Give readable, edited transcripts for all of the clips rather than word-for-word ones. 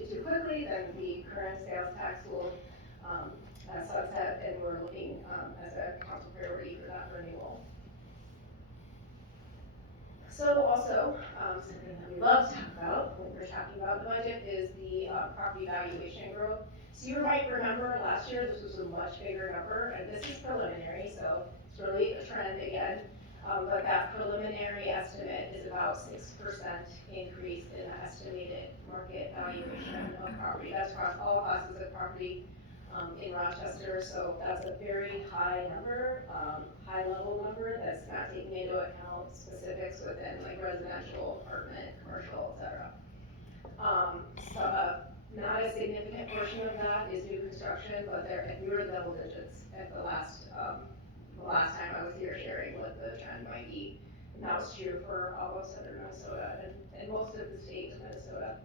it too quickly, then the current sales tax will sunset, and we're looking as a council priority for that renewal. So also, something that we love to talk about when we're talking about the budget is the property valuation growth. So you might remember last year this was a much bigger number, and this is preliminary, so it's really a trend again. But that preliminary estimate is about 6% increase in the estimated market valuation of property. That's across all classes of property in Rochester, so that's a very high number, high level number that's not taking into account specifics within like residential, apartment, commercial, etc. Not a significant portion of that is new construction, but we were in double digits at the last time I was here sharing what the trend might be. And that was true for all of southern Minnesota and most of the state of Minnesota.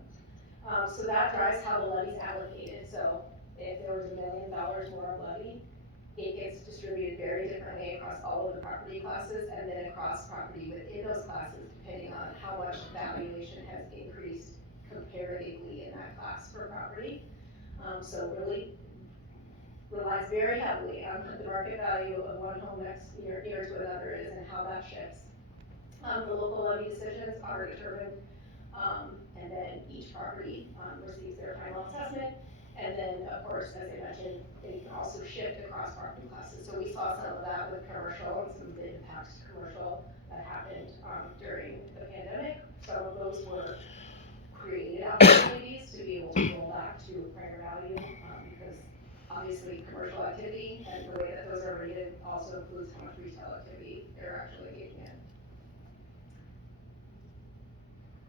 So that drives how the levy's allocated. So if there was $1 million more of levy, it gets distributed very differently across all of the property classes and then across property within those classes, depending on how much valuation has increased comparatively in that class for property. So really relies very heavily on the market value of one home next year to another is and how that shifts. The local levy decisions are determined, and then each property receives their final assessment. And then, of course, as I mentioned, they can also shift across property classes. So we saw some of that with commercial and some of the impacts to commercial that happened during the pandemic. Some of those were created opportunities to be able to roll back to higher value because obviously commercial activity and the way that those are rated also includes how much retail activity they're actually engaging in.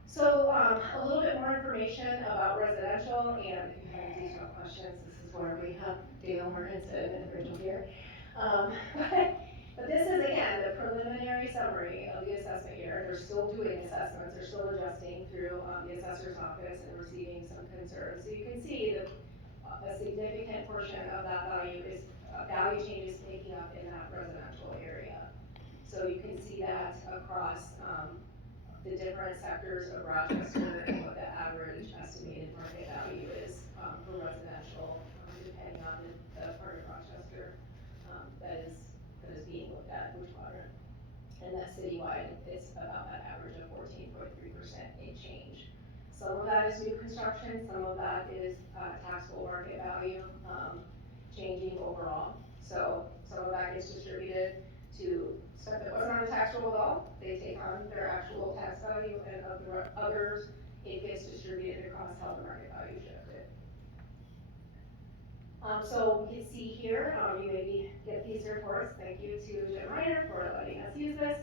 So a little bit more information about residential, and if you have any detailed questions, this is where we have Dale Mortensen and Rachel here. But this is, again, the preliminary summary of the assessment year. They're still doing assessments. They're still adjusting through the assessor's office and receiving some concerns. So you can see that a significant portion of that value is value changes taking up in that residential area. So you can see that across the different sectors of Rochester and what the average estimated market value is for residential, depending on the part of Rochester that is being looked at, which quadrant. And that citywide, it's about that average of 14.3% in change. Some of that is new construction, some of that is taxable market value changing overall. So some of that gets distributed to stuff that wasn't on the tax roll at all. They take on their actual tax value, and of the others, it gets distributed across how the market value shifted. So we can see here, you maybe get these reports. Thank you to Jim Reiner for letting us use this.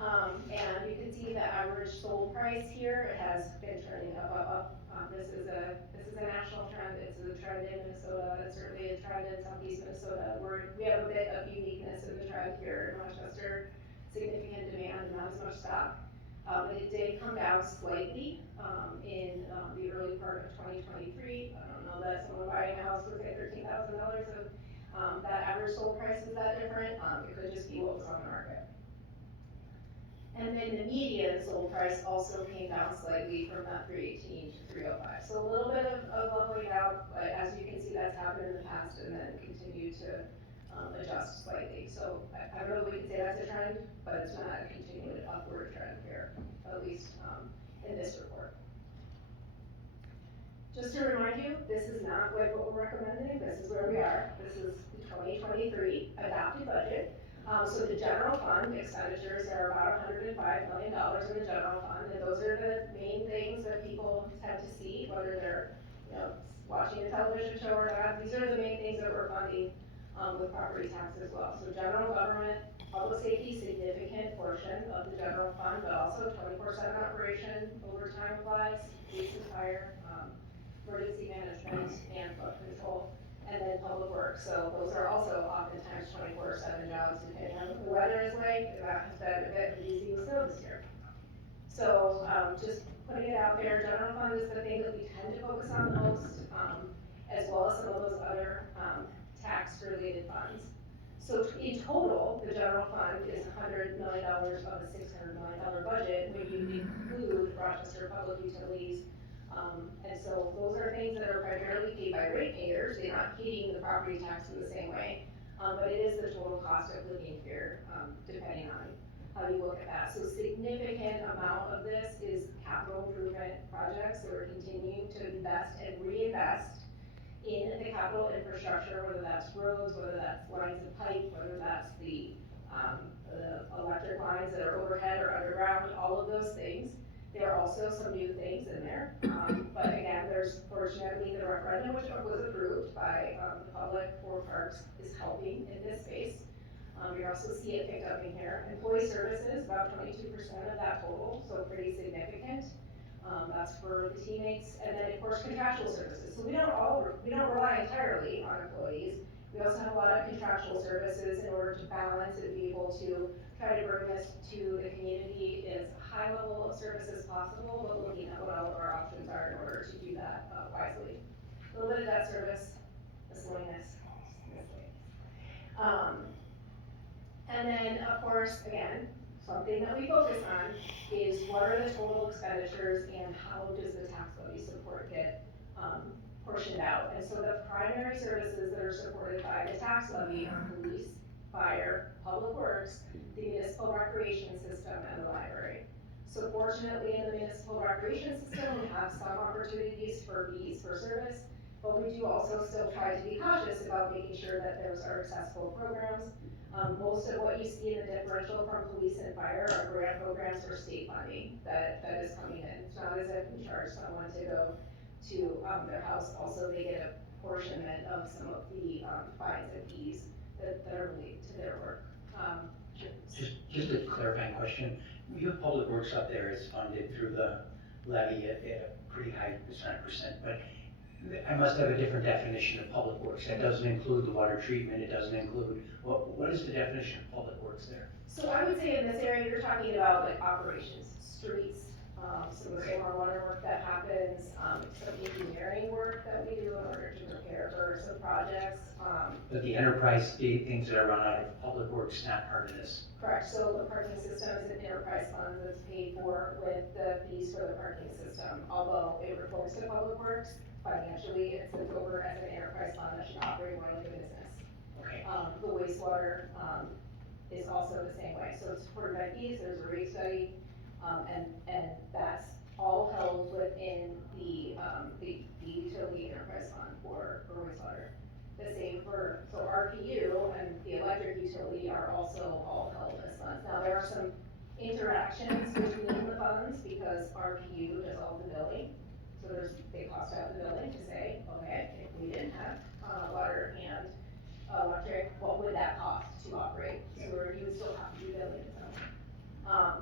And you can see the average sold price here. It has been trending up. This is a national trend. It's a trend in Minnesota. It's certainly a trend in Southeast Minnesota. We have a bit of uniqueness in the trend here in Rochester. Significant demand and not as much stock. It did come down slightly in the early part of 2023. I don't know that someone buying a house would say $13,000 of that average sold price is that different. It could just be what was on the market. And then the median sold price also came down slightly from that 318 to 305. So a little bit of leveling out, but as you can see, that's happened in the past and then continue to adjust slightly. So I don't know if we can say that's a trend, but it's not a continued upward trend here, at least in this report. Just to remind you, this is not what we're recommending. This is where we are. This is the 2023 adopted budget. So the general fund expenditures are about $105 million in the general fund, and those are the main things that people tend to see, whether they're watching a television show or not. These are the main things that we're funding with property tax as well. So general government, public safety, significant portion of the general fund, but also 24/7 operation, overtime applies, police and fire, emergency management, and flood control. And then public works. So those are also oftentimes 24/7 jobs, depending on what the weather is like. That has been a bit easy with snow this year. So just putting it out there, general fund is the thing that we tend to focus on most, as well as some of those other tax-related funds. So in total, the general fund is $100 million of a $600 million budget when you include Rochester Public Utilities. And so those are things property tax in the same way. But it is the total cost of living here, depending on how you look at that. So significant amount of this is capital improvement projects, so we're continuing to invest and reinvest in the capital infrastructure, whether that's roads, whether that's lines of pipe, whether that's the electric lines that are overhead or underground, all of those things. There are also some new things in there, but again, there's fortunately the referendum, which was approved by the public for parks, is helping in this space. We also see it picked up in here. Employee services, about 22% of that total, so pretty significant. That's for the teammates, and then of course contractual services. So we don't rely entirely on employees. We also have a lot of contractual services in order to balance and be able to try to bring this to the community as high level of service as possible, but looking at what all of our options are in order to do that wisely. A little bit of debt service, miscellaneous. And then, of course, again, something that we focus on is what are the total expenditures and how does the tax levy support get portioned out. And so the primary services that are supported by the tax levy are police, fire, public works, the municipal recreation system, and the library. So fortunately in the municipal recreation system, we have some opportunities for fees for service, but we do also still try to be cautious about making sure that those are accessible programs. Most of what you see in the differential from police and fire are grant programs or state funding that is coming in. It's not as if we charge someone to go to their house. Also, they get a portionment of some of the fines and fees that are related to their work. Just a clarifying question. You have public works up there is funded through the levy at a pretty high percent, but I must have a different definition of public works. That doesn't include the water treatment. It doesn't include, what is the definition of public works there? So I would say in this area, you're talking about like operations, streets, some of the stormwater work that happens, some engineering work that we do in order to prepare for some projects. But the enterprise things that are run out of public works, not part of this. Correct. So the parking system is an enterprise fund that's paid for with the fees for the parking system. Although it reports to public works, financially it's over as an enterprise fund that should operate one of the business. Okay. The wastewater is also the same way. So it's supported by fees. There's a rate study. And that's all held within the utility enterprise fund for wastewater. The same for, so RPU and the electric utility are also all held as funds. Now there are some interactions between the funds because RPU does all the billing. So they cost out the billing to say, okay, if we didn't have water and electric, what would that cost to operate? So you would still have to do billing.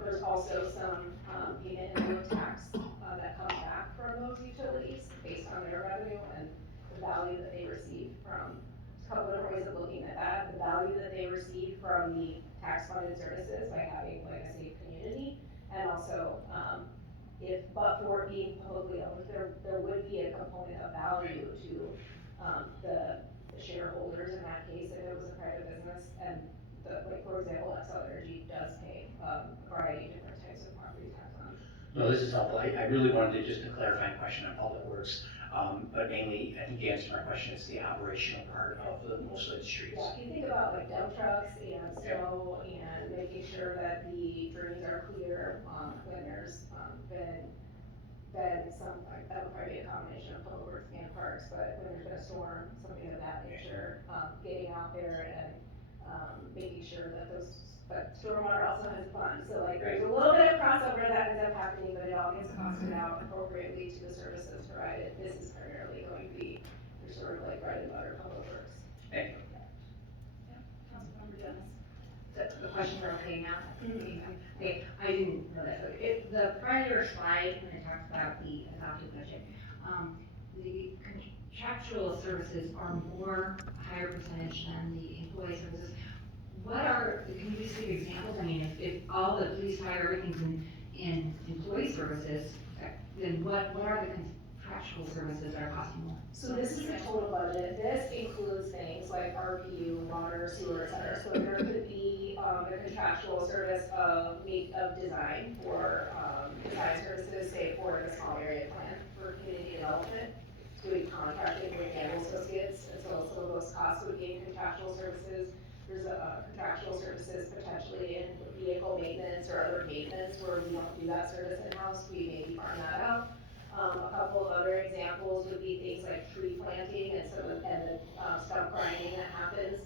There's also some payment in lieu of tax that comes back from those utilities based on their revenue and the value that they receive from, there's a couple of ways of looking at that, the value that they receive from the tax funded services by having like a safe community, and also but for being publicly owned, there would be a component of value to the shareholders in that case if it was a private business. And like for example, Xcel Energy does pay a variety of different types of property tax on. No, this is helpful. I really wanted to just a clarifying question on public works, but mainly I think you answered my question. It's the operational part of most of the streets. Yeah, if you think about like dump trucks and snow and making sure that the drains are clear when there's been some, that would probably be a combination of public works and parks, but when there's been a storm, something of that nature, getting out there and making sure that but stormwater also has a fund, so like there's a little bit of crossover that ends up happening, but it all gets costed out appropriately to the services provided. This is primarily going to be your sort of like bread and butter public works. Thank you. Yeah, Councilmember Dennis. The questions are okay now? Okay, I didn't know that. The prior slide, when it talks about the adopted budget, the contractual services are more higher percentage than the employee services. Can you just give examples? I mean, if all the police, fire, everything's in employee services, then what are the contractual services that are costing more? So this is the total budget. This includes things like RPU, water, sewer, et cetera. So there could be the contractual service of design for design services, say for the small area plan for community development, doing contracting with Campbell Associates, and so some of those costs would be in contractual services. There's contractual services potentially in vehicle maintenance or other maintenance where we don't do that service in-house, we maybe farm that out. A couple of other examples would be things like tree planting and the stump grinding that happens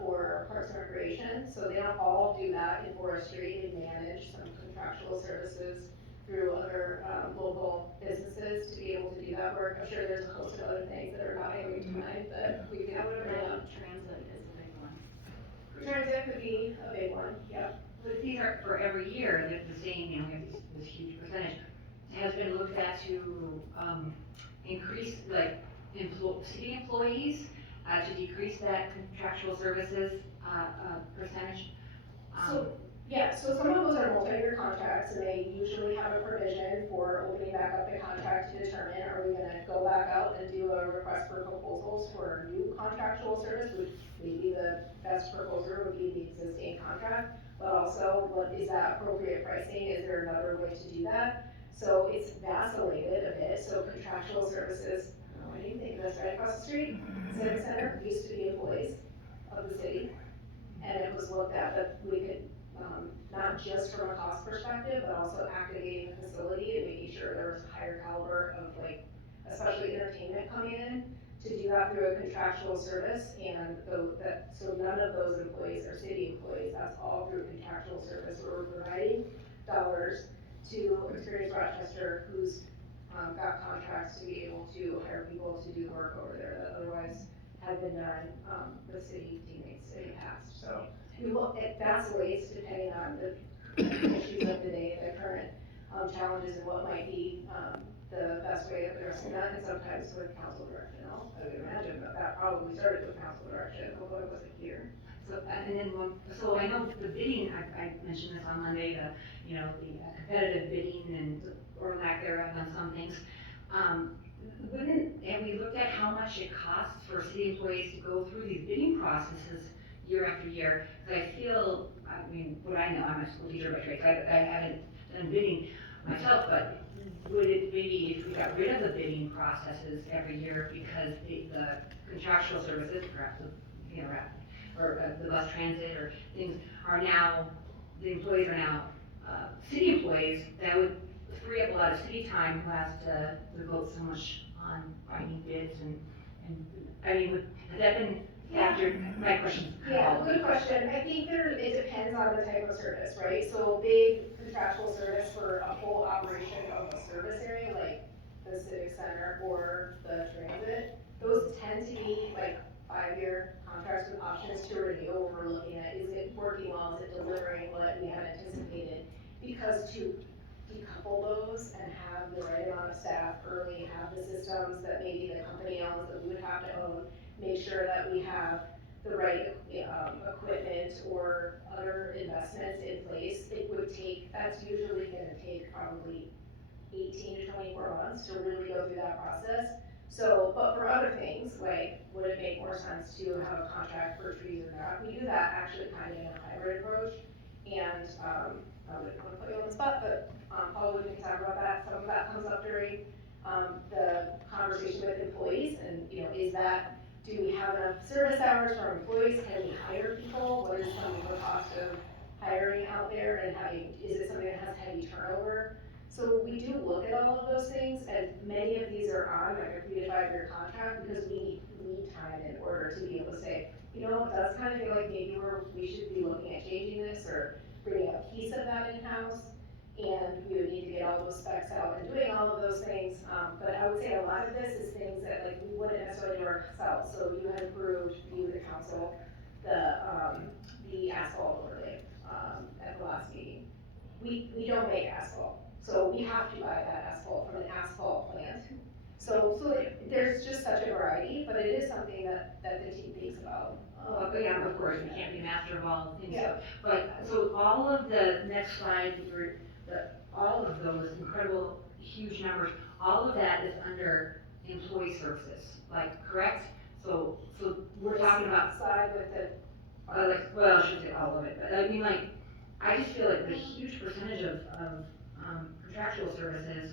for Parks and Recreation. So they don't all do that in forestry, they manage some contractual services through other local businesses to be able to do that work. I'm sure there's a host of other things that are not coming to mind that we could. I would imagine transit is a big one. Transit could be a big one, yeah. But these are for every year, they're the same, you know, we have this huge percentage. Has been looked at to, increase, like, city employees, to decrease that contractual services, percentage? So some of those are multi-year contracts, and they usually have a provision for opening back up the contract to determine, are we gonna go back out and do a request for proposals for new contractual service, which maybe the best proposer would be the existing contract, but also, what is that appropriate pricing, is there another way to do that? So it's vacillated a bit, so contractual services, I didn't think of this, right across the street, Civic Center used to be employees of the city, and it was looked at that we could, not just from a cost perspective, but also activating the facility and making sure there was a higher caliber of, like, especially entertainment coming in, to do that through a contractual service, and so none of those employees are city employees, that's all through contractual service, where we're providing dollars to Experience Rochester, who's got contracts to be able to hire people to do work over there that otherwise had been done with city teammates in the past. So we look, it vacillates depending on the issues of the day, the current challenges, and what might be the best way of addressing that, and sometimes with council direction. I would imagine that probably started with council direction, although I wasn't here. So, and then, so I know the bidding, I mentioned this on Monday, the competitive bidding and, or lack thereof on some things. And we looked at how much it costs for city employees to go through these bidding processes year after year. So I feel, I mean, what I know, I'm a school teacher by trade, so I haven't done bidding myself, but would it maybe, if we got rid of the bidding processes every year, because the contractual services, perhaps, or the bus transit or things are now, the employees are now city employees, that would free up a lot of city time who has to devote so much on writing bids and I mean, has that been factored? My question. Yeah, good question. I think it depends on the type of service, right? So big contractual service for a whole operation of a service area, like the Civic Center or the transit, those tend to be like 5-year contracts with options to renew, when we're looking at, is it working well, is it delivering what we had anticipated? Because to decouple those and have the right amount of staff early, have the systems that maybe the company owns that we would have to own, make sure that we have the right equipment or other investments in place, that's usually gonna take probably 18 to 24 months to really go through that process. So, but for other things, like, would it make more sense to have a contract for trees or not? We do that actually kind of in a hybrid approach, and I wouldn't want to put you on the spot, but probably we can talk about that. Some of that comes up during the conversation with employees, and do we have enough service hours for our employees? Can we hire people? What is some of the cost of hiring out there, and is it something that has heavy turnover? So we do look at all of those things, and many of these are on like a 3 to 5 year contract, because we need time in order to be able to say, it does kind of feel like maybe we should be looking at changing this or bringing a piece of that in-house, and we would need to get all those specs out and doing all of those things. But I would say a lot of this is things that like we wouldn't necessarily do ourselves. So you had approved, the council, the asphalt overlay at the last meeting. We don't make asphalt. So we have to buy that asphalt from an asphalt plant. So there's just such a variety, but it is something that the team thinks about. But yeah, of course, we can't be master of all things. Yeah. But, so all of the next slide, all of those incredible, huge numbers, all of that is under employee services, like, correct? So we're talking about. Side with the. Well, I shouldn't say all of it, but I mean, like, I just feel like the huge percentage of contractual services,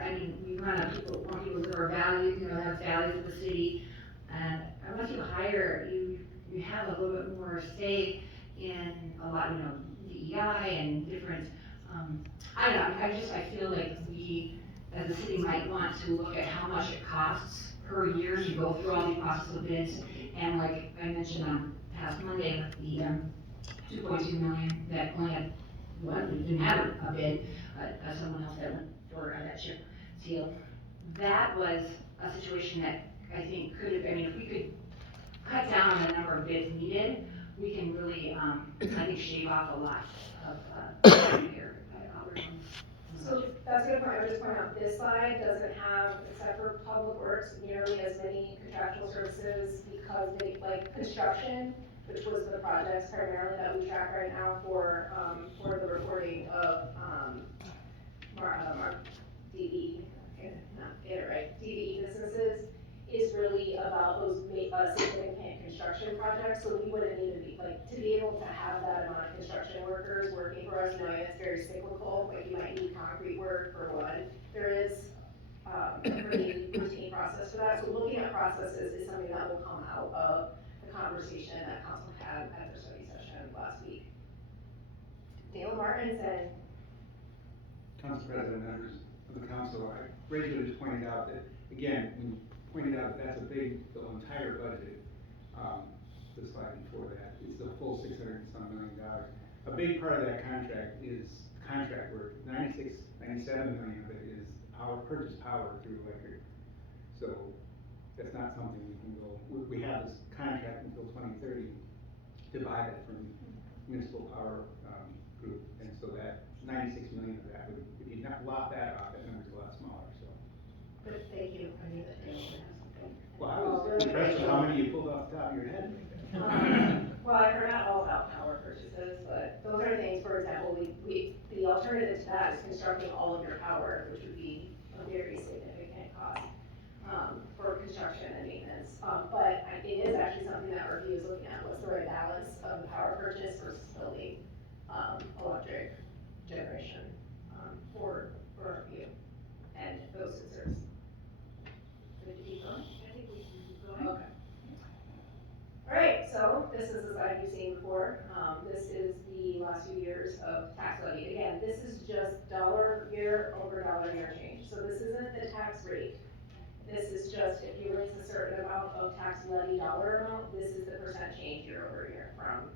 I mean, we want people to live our values, have values of the city. And once you hire, you have a little bit more say in a lot, DEI and different, I don't know, I feel like we, as a city, might want to look at how much it costs per year to go through all these process of bids. And like I mentioned on past Monday with the 2.2 million that only had one, we didn't have a bid, someone else that went for that chip seal. That was a situation that I think could have, if we could cut down on the number of bids needed, we can really, I think, shave off a lot of here. So that's a good point. I would just point out, this slide doesn't have, except for public works, nearly as many contractual services because they, like construction, which was the projects primarily that we track right now for the reporting of, DD, not get it right, DDE businesses, is really about those significant construction projects. So we wouldn't need to be, to be able to have that amount of construction workers working for us, knowing it's very cyclical, like you might need concrete work for one. There is a pretty routine process for that. So looking at processes is something that will come out of the conversation that council had at their study session last week. Dale Martin said, Council President, members of the council, Rachel just pointed out that, again, when you pointed out that that's a big, the entire budget, the slide before that, is the full $600 and some million. A big part of that contract is contract work. 97 million of it is purchase power through electric. So that's not something we can go, we have this contract until 2030 to buy that from municipal power group. And so that 96 million of that would, if you not lop that off, that number's a lot smaller, so. but thank you, I knew that Dale would have something. Well, I was impressed with how many you pulled off the top of your head. Well, I forgot all about power purchases, but those are things, for example, the alternative to that is constructing all of your power, which would be a very significant cost for construction and maintenance. But it is actually something that Review is looking at, what's the right balance of the power purchase versus building electric generation for Review and those concerns. Good to keep going? I think we can keep going. Okay. All right, so this is a slide you've seen before. This is the last few years of tax levy. Again, this is just dollar year over dollar year change. So this isn't the tax rate. This is just if you raise a certain amount of tax levy dollar amount, this is the percent change year over year. From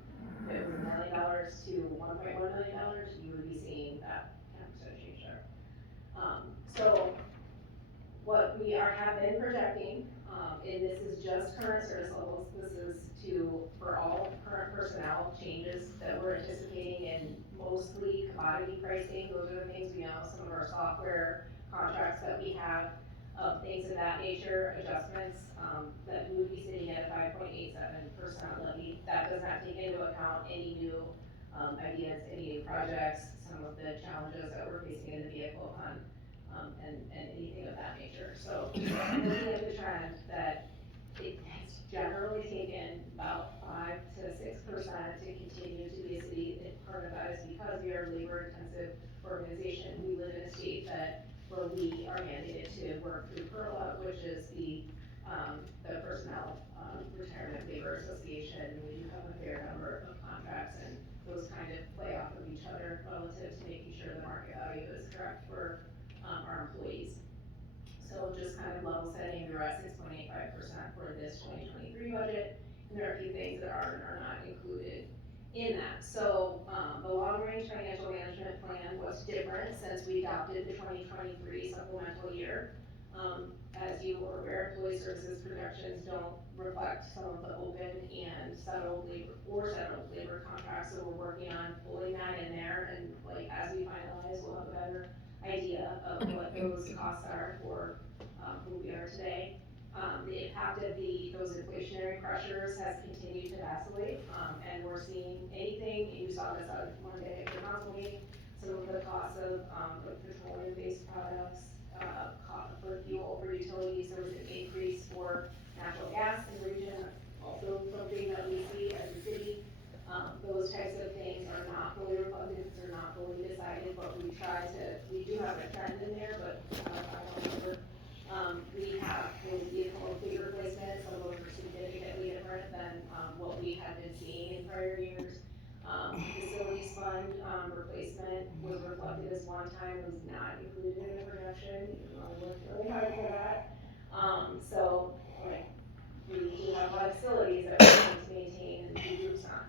if it was $1 million to $1.1 million, you would be seeing that 10% change there. So what we have been projecting, and this is just current service levels, this is for all current personnel changes that we're anticipating in mostly commodity pricing. Those are the things we know, some of our software contracts that we have, things of that nature, adjustments, that we would be sitting at a 5.87% levy. That does not take into account any new ideas, any new projects, some of the challenges that we're facing in the vehicle fund, and anything of that nature. So looking at the trend that it has generally taken about 5 to 6% to continue to be a city, and part of that is because we are a labor intensive organization. We live in a state where we are mandated to work through PERLA, which is the Personnel Retirement Labor Association. We do have a fair number of contracts, and those kind of play off of each other relative to making sure the market value is correct for our employees. So just kind of level setting, we were at 6.85% for this 2023 budget, and there are a few things that are and are not included in that. So the long-range financial management plan was different since we adopted the 2023 supplemental year. As you are aware, employee services projections don't reflect some of the open and settled labor contracts, so we're working on pulling that in there, and as we finalize, we'll have a better idea of what those costs are for who we are today. The impact of those inflationary pressures has continued to vacillate, and we're seeing anything, and you saw this on Monday at the council meeting, some of the costs of petroleum-based products, for fuel, for utilities. There was an increase for natural gas in the region, also something that we see as a city. Those types of things are not fully reflected, they're not fully decided, but we do have a trend in there, but I don't remember. We have the vehicle fleet replacement, some of those are collected this one time, it was not included in the projection, even though I worked really hard for that. So, like, we do have a lot of facilities that we need to maintain and do groups on.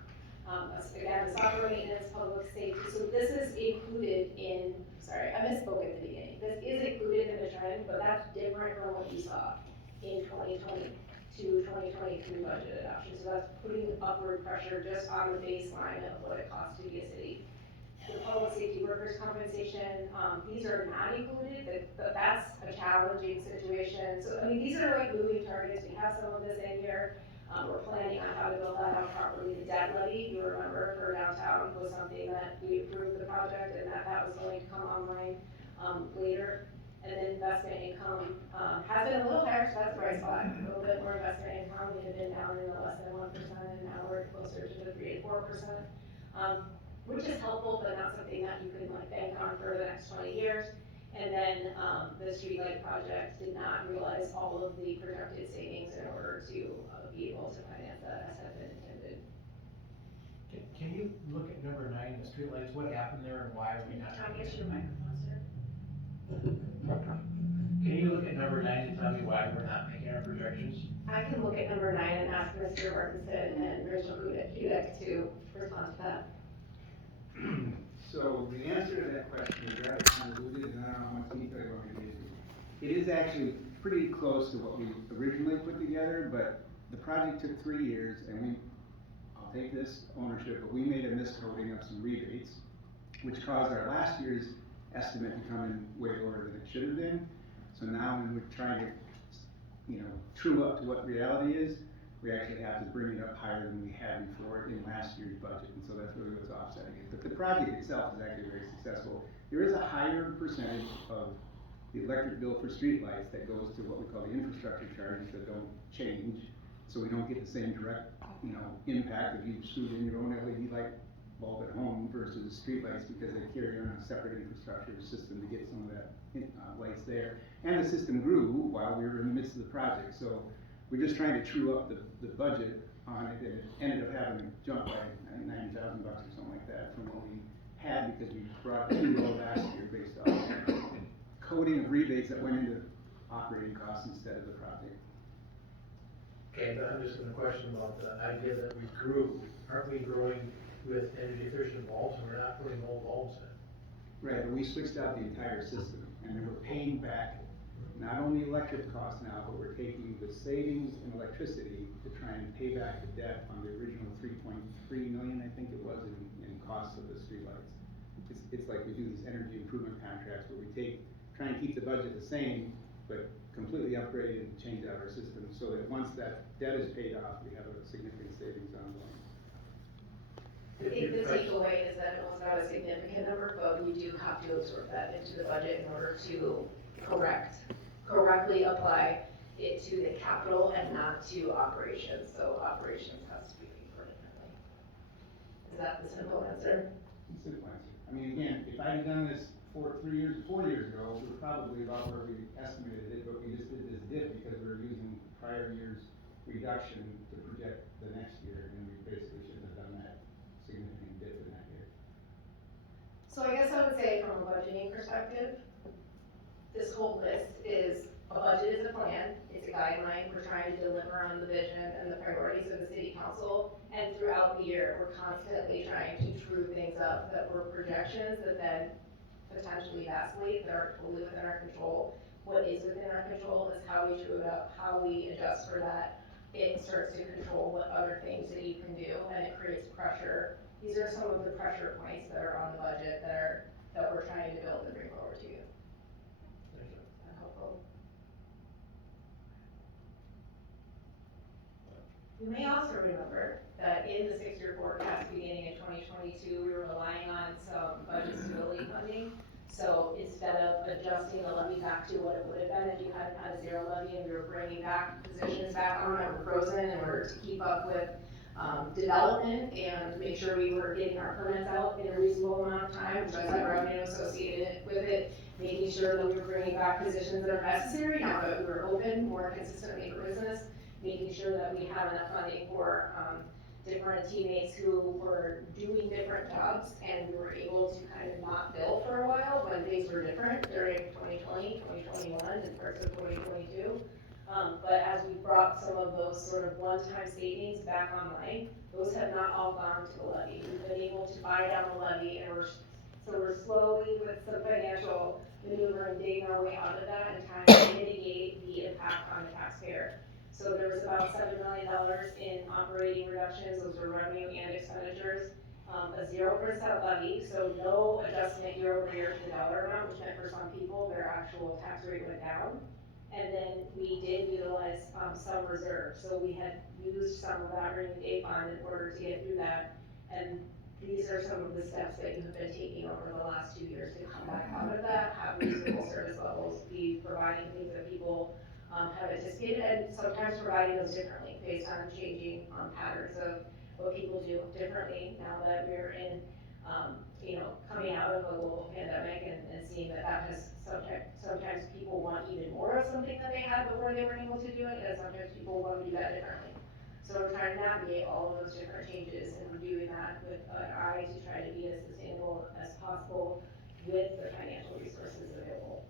Again, the software maintenance, public safety, so this is included in, sorry, I misspoke at the beginning. This is included in the trend, but that's different from what you saw in 2022, 2023 budget adoption. So that's putting upward pressure just on the baseline of what it costs to be a city. The public safety workers' compensation, these are not included, but that's a challenging situation. So, I mean, these are like moving targets. We have some of this in here. We're planning on how to build that out properly. The debt levy, you remember, for downtown was something that we approved the project and that was going to come online later. And then investment income has been a little higher, so that's a bright spot. A little bit more investment income. We had been down in the less than 1%, and now we're closer to the 3 to 4%. Which is helpful, but not something that you can like bank on for the next 20 years. And then the streetlight project did not realize all of the projected savings in order to be able to finance that as had been intended. Can you look at number 9, the streetlights, what happened there and why are we not? Tom, get your microphone, sir. Can you look at number 9 and tell me why we're not making our projections? I can look at number 9 and ask Mr. Martinson and Rachel Hudek to respond to that. So the answer to that question is rather convoluted, and I don't know how much detail you want me to get into. It is actually pretty close to what we originally put together, but the project took 3 years, and I'll take this ownership, but we made a miscoding of some rebates, which caused our last year's estimate to come in way lower than it should have been. So now when we're trying to, true up to what reality is, we actually have to bring it up higher than we had before in last year's budget, and so that's really what's offsetting it. But the project itself is actually very successful. There is a higher percentage of the electric bill for streetlights that goes to what we call the infrastructure charges that don't change, so we don't get the same direct, impact if you screwed in your own LED light bulb at home versus streetlights, because they carry on a separate infrastructure system to get some of that lights there. And the system grew while we were in the midst of the project, so we're just trying to true up the budget on it, and it ended up having to jump by, I think, $90,000 or something like that from what we had, because we brought it too low last year based on coding of rebates that went into operating costs instead of the project. Okay, but I'm just gonna question about the idea that we grew. Aren't we growing with energy efficient bulbs and we're not putting old bulbs in? Right, but we switched out the entire system, and then we're paying back not only electric costs now, but we're taking the savings in electricity to try and pay back the debt on the original 3.3 million, I think it was, in costs of the streetlights. It's like we do these energy improvement contracts where we try and keep the budget the same, but completely upgrade and change out our system so that once that debt is paid off, we have a significant savings ongoing. I think the takeaway is that it was not a significant number, but we do have to absorb that into the budget in order to correctly apply it to the capital and not to operations. So operations has to be paid for differently. Is that the simple answer? Simple answer. I mean, again, if I had done this 4 years ago, we were probably about where we estimated it, but we just did this dip because we were using prior year's reduction to project the next year, and we basically shouldn't have done that significant dip in that year. So I guess I would say from a budgeting perspective, this whole list is, a budget is a plan, it's a guideline, we're trying to deliver on the vision and the priorities of the city council, and throughout the year, we're constantly trying to true things up that were projections that then potentially vacillate, that are totally within our control. What is within our control is how we true it up, how we adjust for that. It starts to control what other things that you can do, and it creates pressure. These are some of the pressure points that are on the budget that we're trying to build and bring forward to you. Thank you. Is that helpful? You may also remember that in the 6-year forecast beginning in 2022, we were relying on some budget stability funding. So instead of adjusting the levy back to what it would have been if you hadn't had a zero levy, and we were bringing back positions back on that were frozen in order to keep up with development and make sure we were getting our permits out in a reasonable amount of time, which has had revenue associated with it, making sure that we were bringing back positions that are necessary now that we were open more consistently for business, making sure that we have enough funding for different teammates who were doing different jobs, and we were able to kind of not bill for a while when things were different during 2020, 2021, and parts of 2022. But as we brought some of those sort of one-time savings back online, those have not all gone to the levy. We've been able to buy down the levy, and we're slowly, with some financial maneuvering, digging our way out of that and trying to mitigate the impact on the taxpayer. So there was about $7 million in operating reductions, those were revenue and expenditures, a 0% levy, so no adjustment year over year to the dollar amount, which meant for some people, their actual tax rate went down. And then we did utilize some reserve, so we had used some of that rainy day fund in order to get through that. And these are some of the steps that you have been taking over the last 2 years to come back out of that, have reasonable service levels, be providing things that people have anticipated, and sometimes providing those differently based on changing patterns of what people do differently now that we're in, coming out of a global pandemic and seeing that has sometimes people want even more of something that they had before they were able to do it, and sometimes people want to do that differently. So we're trying to navigate all of those different changes, and we're doing that with an eye to try to be as sustainable as possible with the financial resources available.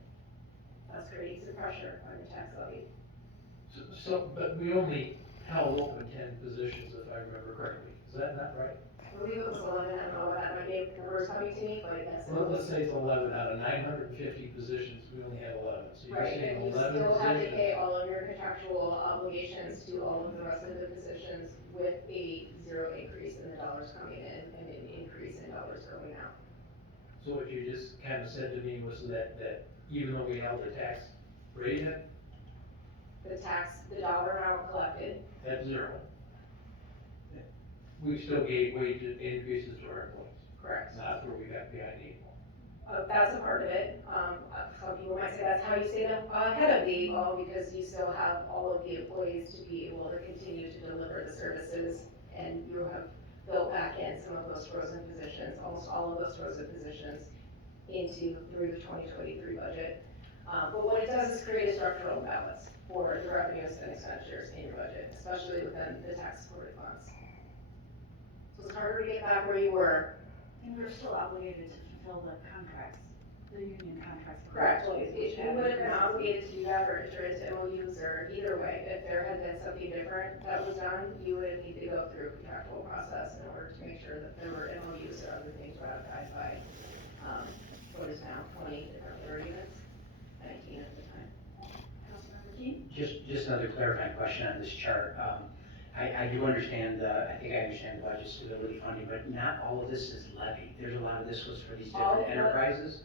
That's creating some pressure on the tax levy. But we only held open 10 positions, if I remember correctly. Is that not right? I believe it was 11, I don't know what that might be, numbers coming to me, but yes. Well, let's say it's 11 out of 950 positions, we only have 11. So you're Right, saying and you 11 still have to positions. pay all of your contractual obligations to all of the rest of the positions with a 0 increase in the dollars coming in and an increase in dollars going out. So what you just kind of said to me was that even though we held the tax rate at The dollar amount collected, 0, we still gave wage increases to our employees. correct. Not where we got behind the eight ball. That's a part of it. Some people might say that's how you stay ahead of the eight ball, because you still have all of the employees to be able to continue to deliver the services, and you have built back in some of those frozen positions, almost all of those frozen positions through the 2023 budget. But what it does is create a structural imbalance for the revenues and expenditures in your budget, especially within the tax supported funds. So it's harder to get back where you were. And we're still obligated to fulfill the contracts, the union contracts. Correct, well, if you would have been obligated to do that or enter into MOUs or either way, if there had been something different that was done, you would need to go through a contractual process in order to make sure that there were MOUs or other things ratified by, what is now 20 different labor units, 19 at the time. Councilmember Keen? Just another clarifying question on this chart. I do understand I think I understand the budget stability funding, but not all of this is levy. There's a lot of this was for these All different of enterprises.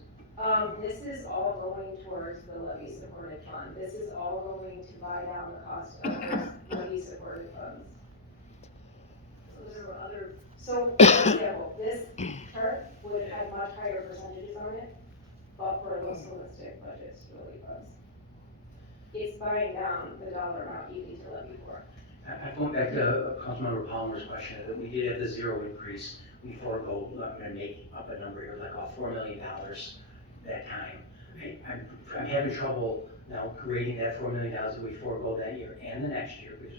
This is all going towards the levy supported fund. This is all going to buy down the cost of those levy supported funds. So there were other, so for example, this chart would have much higher percentages on it, but for those holistic budget stability funds. It's buying down the dollar amount you need to levy for. I'm going back to Councilmember Palmer's question, that we did have the 0 increase. We forego, I'm gonna make up a number here, like $4 million that time. I'm having trouble now creating that $4 million that we forego that year and the next year, because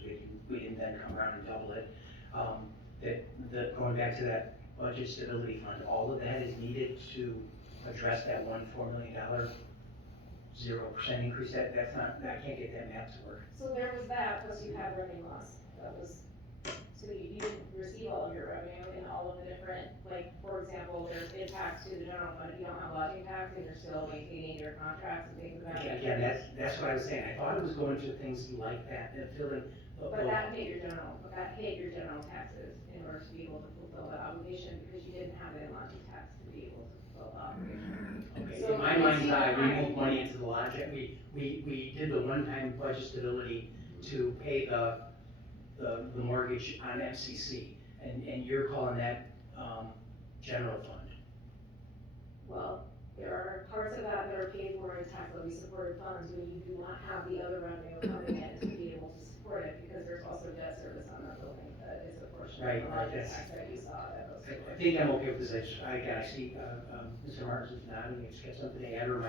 we didn't then come around and double it. Going back to that budget stability fund, all of that is needed to address that $4 million 0% increase. That's not, I can't get that math to work. So there was that, plus you have revenue loss. That was, so you didn't receive all of your revenue in all of the different, like, for example, there's impacts to the general fund. If you don't have lodging tax and you're still maintaining your contracts and things like that. Again, that's what I was saying. I thought it was going to things like that, and filling. But that hit your general taxes in order to be able to fulfill that obligation, because you didn't have it in lodging tax to be able to fulfill the obligation. Okay, So in my mind's eye, we moved money into the lodge. We did the one-time budget stability to pay the mortgage on MCC, and you're calling that, general fund. Well, there are parts of that are paid for in tax levy supported funds when you do not have the other revenue coming in to be able to support it, because there's also debt service on that building that is a portion of the lodging tax that you saw that goes I towards. think I'm okay with this. I see, Mr. Martin's nodding. He's got something to add, or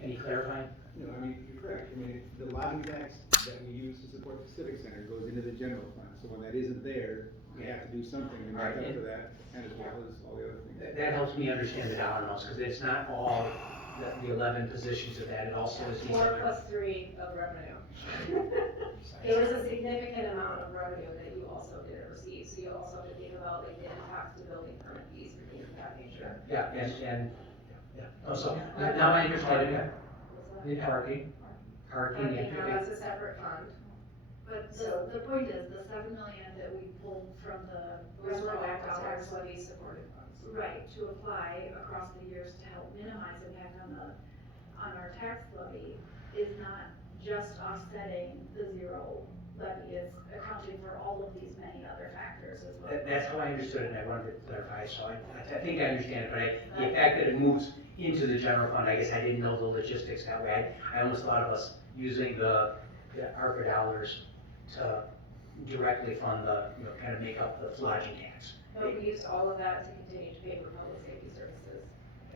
any clarifying? No, I mean, you're correct. I mean, the lodging tax that we use to support the civic center goes into the general fund. So when that isn't there, we have to do something to make up for that, and as well as all the other things. That helps me understand the dollar amounts, because it's not all the 11 positions of that, it also is these 4 other. plus 3 of revenue. It was a significant amount of revenue that you also didn't receive, so you also have to think about like the impact to building permit fees or things of that nature. Yeah, oh, so, now I understand it, In parking, parking, Now that's a separate fund. But So- the point is, the 7 million that we pulled from the Those were restaurant all tax dollars, levy supported funds. right, to apply across the years to help minimize impact on our tax levy, is not just offsetting the zero levy, it's accounting for all of these many other factors as well. That's how I understood it, and I wanted to clarify, so I think I understand it, but the fact that it moves into the general fund, I guess I didn't know the logistics that way. I almost thought of us using the ARPA dollars to directly fund the, kind of make up the lodging tax. But we used all of that to continue to pay for public safety services.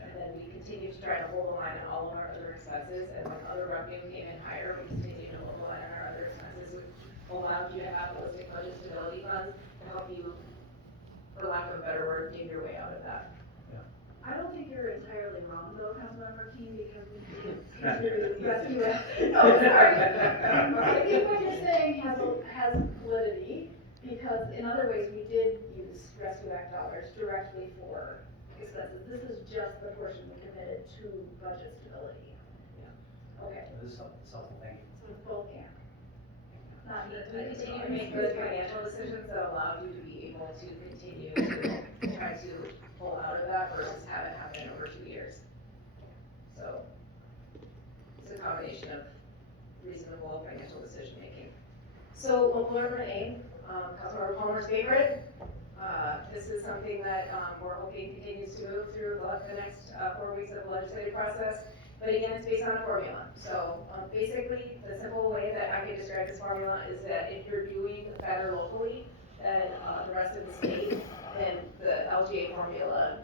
And then we continued to try to hold the line on all of our other expenses, and when other revenue came in higher, we continued to hold the line on our other expenses, which allowed you to have holistic budget stability funds to help you, for lack of a better word, dig your way out of that. I don't think you're entirely wrong though, Councilmember King, because we did contribute rescue. No, sorry. I think what you're saying has validity, because in other ways, we did use Rescue Act dollars directly for expenses. This is just the portion we committed to budget stability. Okay, This is something, thank you. so it's both and. Not We neither. continue to make good financial decisions that allow you to be able to continue to try to pull out of that versus have it happen over 2 years. So, it's a combination of reasonable financial decision making. So, local urban aid, Councilmember Palmer's favorite. This is something that, we're hoping continues to move through the next, 4 weeks of the legislative process. But again, it's based on a formula. So basically, the simple way that I can describe this formula is that if you're doing better locally than the rest of the state, then the LGA formula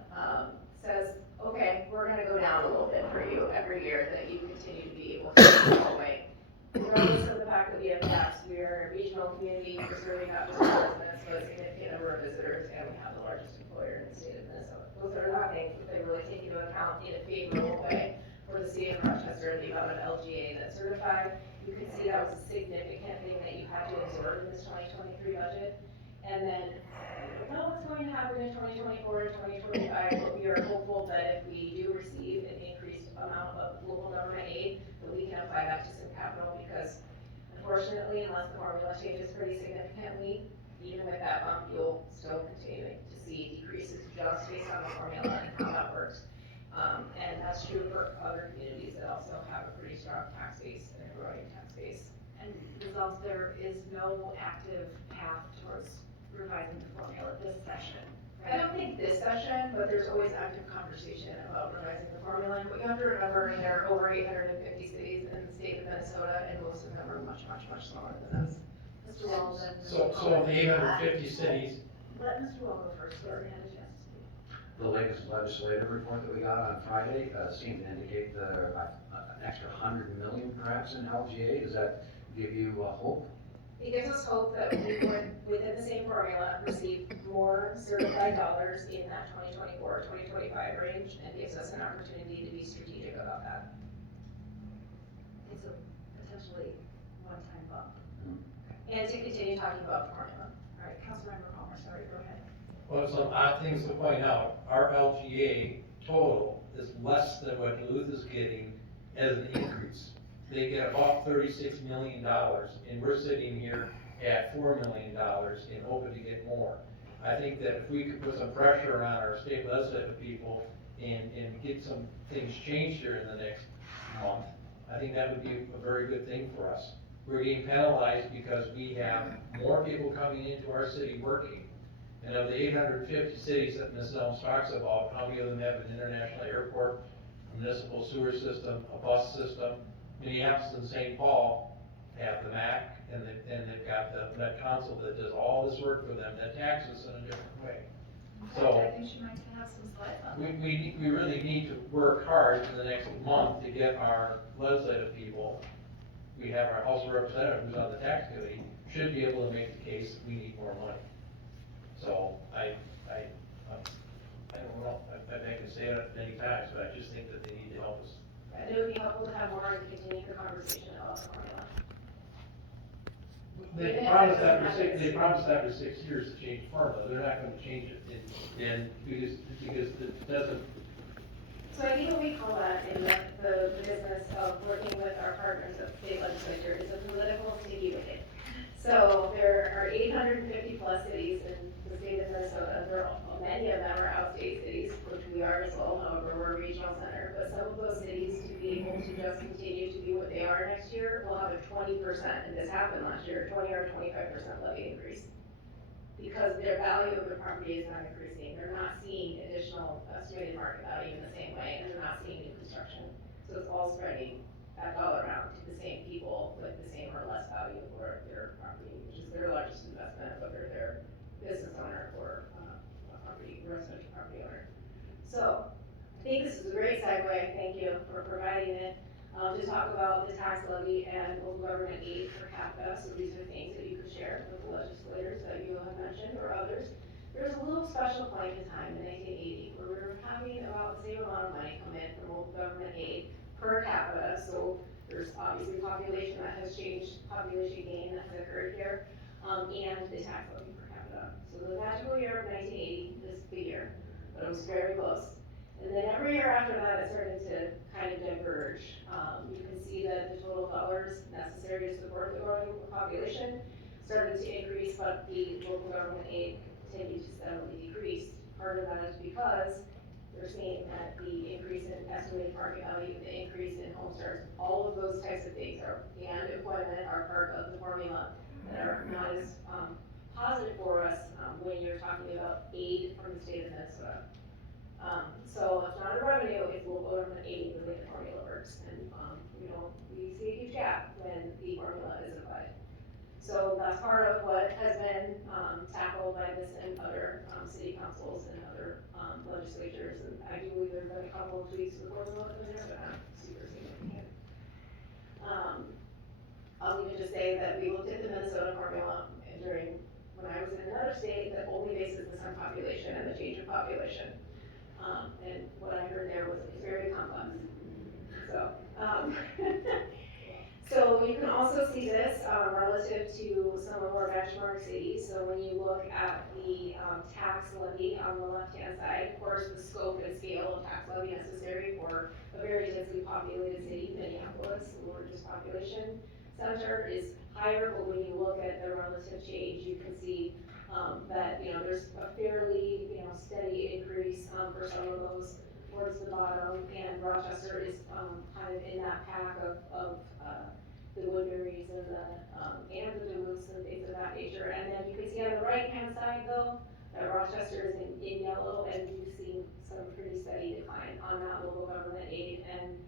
says, okay, we're going to go down a little bit for you every year that you continue to be able to do that way. Regardless of the fact that we have gaps, we are a regional community, we're serving not just our residents, but a significant number of visitors, and we have the largest employer in the state of Minnesota. Those are the things that they really take into account in a favorable way for the city of Rochester, the amount of LGA that's certified. You can see that was a significant thing that you had to absorb in this 2023 budget. And then, we don't know what's going to happen in 2024 and 2025, but we are hopeful that if we do receive an increased amount of local government aid, that we can apply that to some capital, because unfortunately, unless the formula changes pretty significantly, even with that bump, you'll still continue to see decreases just based on the formula and how that works. And that's true for other communities that also have a pretty strong tax base and a growing tax base. And results, there is no active path towards revising the formula this session. I don't think this session, but there's always active conversation about revising the formula. And what you have to remember, there are over 850 cities in the state of Minnesota, and most of them are much, much, much smaller than us. Mr. Wall, then. so of the 850 cities, Let Mr. Wall go first, he hasn't had a chance to speak. The latest legislative report that we got on Friday seemed to indicate an extra 100 million perhaps in LGA. Does that give you hope? It gives us hope that we would, within the same formula, receive more certified dollars in that 2024, 2025 range, and gives us an opportunity to be strategic about that. It's a potentially one-time bump. And to continue talking about the formula. All right, Councilmember Palmer, sorry, go ahead. well, some odd things to point out. Our LGA total is less than what Duluth is getting as an increase. They get about $36 million, and we're sitting here at $4 million and hoping to get more. I think that if we could put some pressure on our state legislative people and get some things changed here in the next month, I think that would be a very good thing for us. We're getting penalized because we have more people coming into our city working. And of the 850 cities that Ms. Zelms talks about, how many of them have an international airport, a municipal sewer system, a bus system? Minneapolis and St. Paul have the MAC, and they've got the Met Council that does all this work for them, that taxes in a different way. So I think she might have some slides on that. we really need to work hard in the next month to get our legislative people. We have our House of Representatives who's on the tax committee, should be able to make the case that we need more money. So I don't know, I can say it many times, but I just think that they need to help us. And it would be helpful to have more and continue the conversation about the formula. They promised after 6 years to change the formula, they're not gonna change it, and because it doesn't, So I think what we call that in the business of working with our partners at the state legislature is a political sticky wicket. So there are 850 plus cities in the state of Minnesota. Many of them are outstate cities, which we are as well, however, we're a regional center. But some of those cities, to be able to just continue to be what they are next year, will have a 20%, and this happened last year, 20 or 25% levy increase. Because their value of their property is not increasing, they're not seeing additional estimated market value in the same way, and they're not seeing new construction. So it's all spreading that dollar amount to the same people with the same or less value for their property, which is their largest investment, whether they're business owner or residential property owner. So I think this is a great segue, thank you for providing it, to talk about the tax levy and local government aid per capita. So these are things that you could share with the legislators that you have mentioned or others. There's a little special point in time in 1980 where we were having about the same amount of money come in from local government aid per capita. So there's obviously population that has changed, population gain that has occurred here, and the tax levy per capita. So the magical year of 1980 is the year, but it was very close. And then every year after that, it started to kind of diverge. You can see that the total dollars necessary to support the growing population started to increase, but the local government aid continued to steadily decrease. Part of that is because they're seeing that the increase in estimated market value, the increase in home starts, all of those types of things and employment are part of the formula that are not as positive for us when you're talking about aid from the state of Minnesota. So it's not a revenue, it's local government aid, the way the formula works. And, we see a huge gap when the formula is applied. So that's part of what has been tackled by this and other city councils and other legislatures. And I do believe there have been a couple of tweaks to the formula in there, but not super significant. I'll even just say that we looked at the Minnesota formula when I was in another state that only bases this on population and the change of population. And what I heard there was it's very complex. So, so you can also see this relative to some of our benchmark cities. So when you look at the tax levy on the left-hand side, of course, the scope and scale of tax levy necessary for a very densely populated city, Minneapolis, the largest population center, is higher. But when you look at the relative change, you can see that there's a fairly steady increase for some of those towards the bottom, and Rochester is kind of in that pack of the Woodburys and the Duluths and things of that nature. And then you can see on the right hand side though that Rochester is in yellow, and we've seen some pretty steady decline on that local government aid. And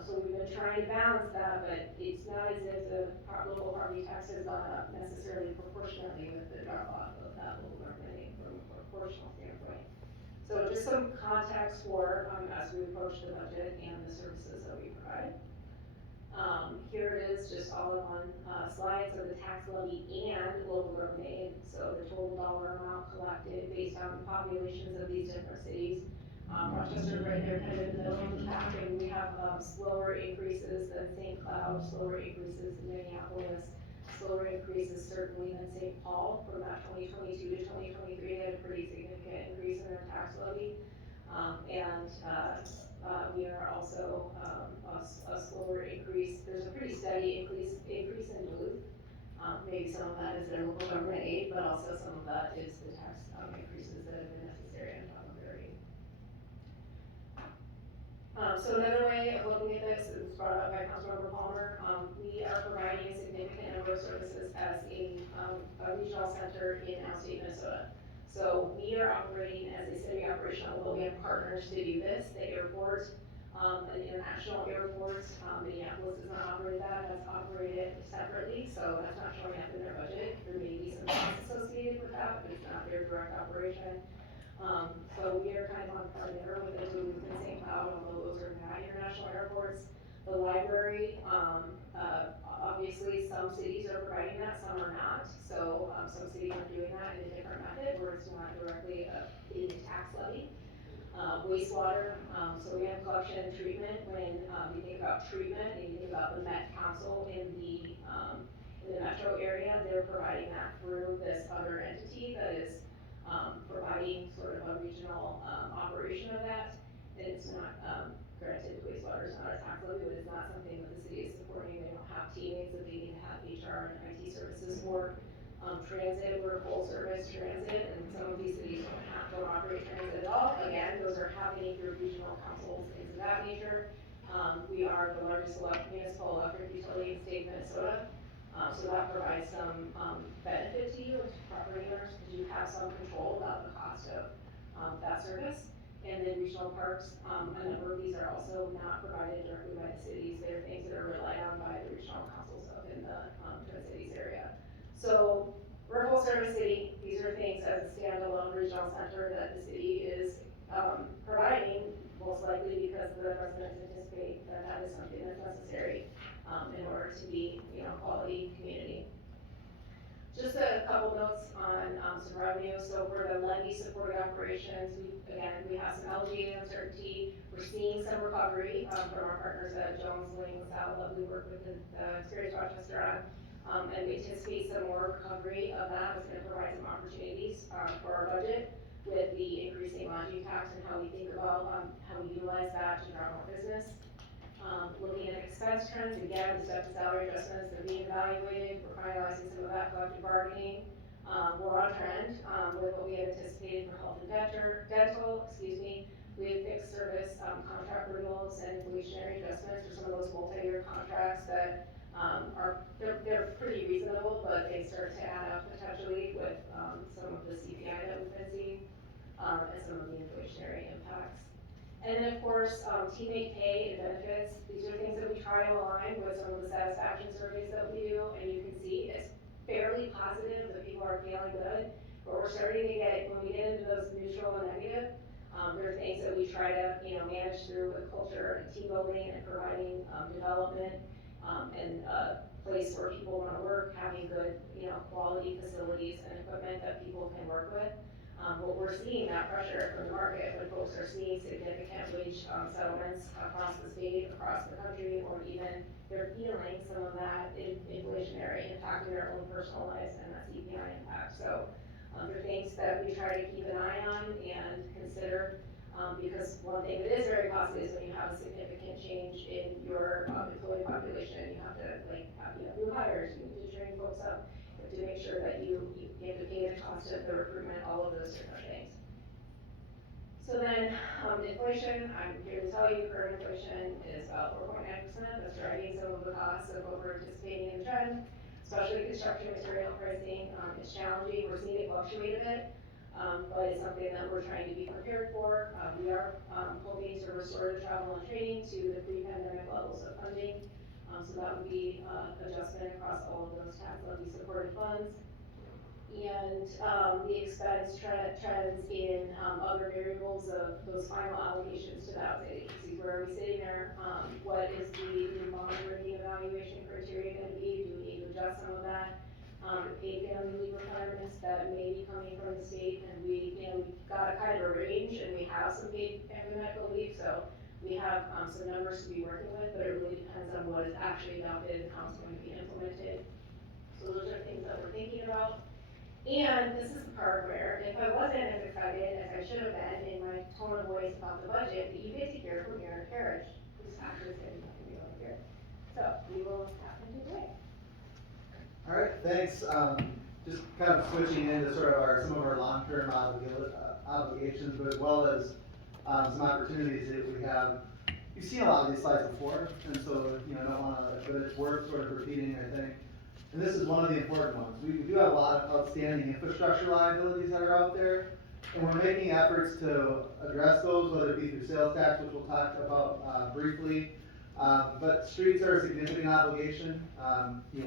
so we've been trying to balance that, but it's not as if the local property tax has gone up necessarily proportionately with the drop off of that local government aid from a proportional standpoint. So just some context for as we approach the budget and the services that we provide. Here it is, just all in one slide. So the tax levy and local government aid. So the total dollar amount collected based on the populations of these different cities. Rochester right there kind of in the middle of the pack, and we have slower increases than St. Cloud, slower increases in Minneapolis, slower increases certainly than St. Paul. From that 2022 to 2023, they had a pretty significant increase in their tax levy. We are also a slower increase. There's a pretty steady increase in Duluth. Maybe some of that is their local government aid, but also some of that is the tax increases that have been necessary on top of their aid. So another way of looking at this is brought up by Councilmember Palmer. We are providing a significant number of services as a regional center in outstate Minnesota. So we are operating as a city operational, but we have partners to do this. The airport, the international airports, Minneapolis does not operate that, that's operated separately, so that's not showing up in their budget. There may be some costs associated with that, but it's not their direct operation. So we are kind of on partner with the Duluth and St. Cloud, although those are not international airports. The library Obviously, some cities are providing that, some are not. So, some cities are doing that in a different method where it's not directly a tax levy. Wastewater, so we have collection and treatment. When you think about treatment and you think about the Met Council in the metro area, they're providing that through this other entity that is providing sort of a regional operation of that. And it's not, granted, wastewater is not a tax levy, but it's not something that the city is supporting. They don't have teammates that they need to have HR and IT services for. Transit, we're a full service transit, and some of these cities don't operate transit at all. Again, those are happening through regional councils, things of that nature. We are the largest municipal electric utility in the state of Minnesota. So that provides some benefit to you as property owners, because you have some control about the cost of that service. And then regional parks, a number of these are also not provided directly by the cities. They're things that are relied on by the regional councils up in the Twin Cities area. So we're a full service city. These are things as a standalone regional center that the city is providing, most likely because the residents anticipate that that is something that's necessary in order to be, a quality community. Just a couple notes on some revenue. So for the levy supported operations, we have some LGA uncertainty. We're seeing some recovery from our partners at Jones, Lang, LaSalle, that we work with the Experience Rochester on. And we anticipate some more recovery of that. It's going to provide some opportunities for our budget with the increasing lodging tax and how we think about how we utilize that to drive more business. Looking at expense trends, again, the step to salary adjustments that are being evaluated. We're finalizing some of that collective bargaining. We're on trend with what we had anticipated for health and dental. We have fixed service contract renewals and inflationary adjustments for some of those multi-year contracts that they're pretty reasonable, but they start to add up potentially with some of the CPI that we've been seeing and some of the inflationary impacts. And then, of course, teammate pay and benefits. These are things that we try to align with some of the satisfaction surveys that we do, and you can see it's fairly positive that people are feeling good. But we're starting to get, when we get into those neutral and negative, there are things that we try to, manage through with culture and team building and providing development and a place where people want to work, having good, quality facilities and equipment that people can work with. But we're seeing that pressure from the market when folks are seeing significant wage settlements across the state, across the country, or even they're feeling some of that inflationary impact in their own personal lives and that CPI impact. So they're things that we try to keep an eye on and consider. Because one thing that is very costly is when you have a significant change in your employee population, you have to have new hires, you need to train folks up, you have to make sure that you have to pay the cost of the recruitment, all of those different things. So then, inflation, I'm here to tell you current inflation is about 4.9%. That's driving some of the costs of what we're anticipating in the trend, especially construction material pricing. It's challenging, we're seeing it fluctuate a bit. But it's something that we're trying to be prepared for. We are hoping to restore the travel and training to the pre-pandemic levels of funding. So that would be adjustment across all of those tax levy supported funds. And the expense trends in other variables of those final allocations to the outside agencies. Where are we sitting there? What is the monitoring evaluation criteria going to be? Do we need to adjust some of that? Paid family leave requirements that may be coming from the state, and we've got a kind of a range, and we have some paid family medical leave, so we have some numbers to be working with, but it really depends on what is actually adopted and how it's going to be implemented. So those are things that we're thinking about. And this is the part where, if I wasn't as excited as I should have been in my tone of voice about the budget, that you get to hear from Aaron Parrish, who's actually sitting over here. So we will tap into it. All right, thanks. Just kind of switching into sort of some of our long-term obligations, but as well as some opportunities that we have. You've seen a lot of these slides before, and so I don't want to, but it's worth sort of repeating, I think. And this is one of the important ones. We do have a lot of outstanding infrastructure liabilities that are out there, and we're making efforts to address those, whether it be through sales tax, which we'll talk about briefly. But streets are a significant obligation.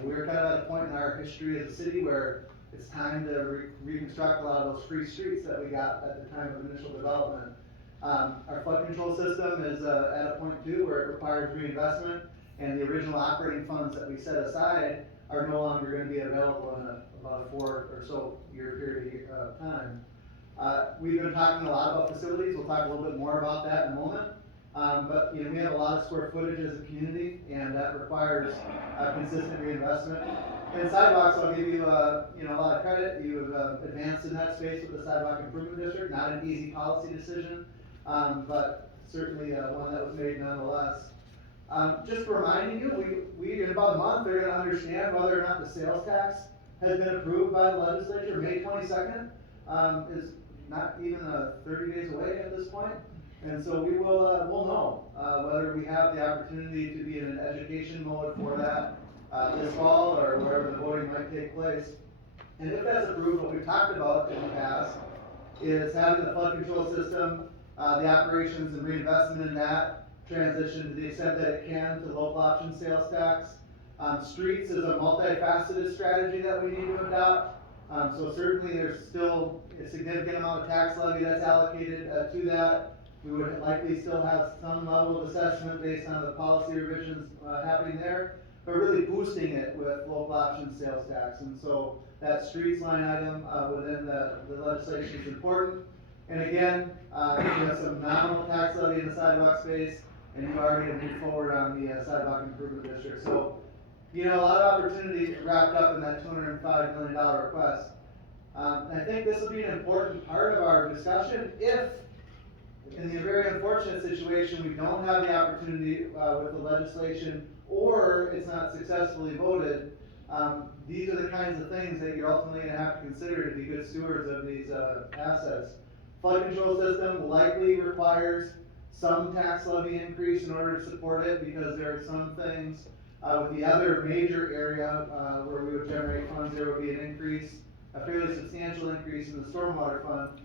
We're kind of at a point in our history as a city where it's time to reconstruct a lot of those free streets that we got at the time of initial development. Our flood control system is at a point too where it requires reinvestment, and the original operating funds that we set aside are no longer gonna be available in about a 4 or so year period of time. We've been talking a lot about facilities, we'll talk a little bit more about that in a moment. But, you know, we have a lot of square footage as a community, and that requires consistent reinvestment. In sidewalks, I'll give you, you know, a lot of credit. You have advanced in that space with the sidewalk improvement district. Not an easy policy decision, but certainly one that was made nonetheless. Just reminding you, we in about a month are going to understand whether or not the sales tax has been approved by the legislature. May 22nd is not even 30 days away at this point. And so we will, we'll know, whether we have the opportunity to be in an education mode for that, this fall, or wherever the voting might take place. And if that's approved, what we've talked about in the past is having the flood control system, the operations and reinvestment in that, transition to the extent that it can to local option sales tax. Streets is a multifaceted strategy that we need to adopt. So certainly there's still a significant amount of tax levy that's allocated to that. We would likely still have some level of assessment based on the policy revisions happening there, but really boosting it with local option sales tax. And so that streets line item within the legislation is important. And again, we have some nominal tax levy in the sidewalk space, and you've already moved forward on the sidewalk improvement district. So, you know, a lot of opportunity wrapped up in that $205 million request. And I think this will be an important part of our discussion if, in the very unfortunate situation, we don't have the opportunity with the legislation, or it's not successfully voted. These are the kinds of things that you're ultimately going to have to consider to be good stewards of these assets. Flood control system likely requires some tax levy increase in order to support it, because there are some things with the other major area where we would generate funds. There would be an increase, a fairly substantial increase in the stormwater fund.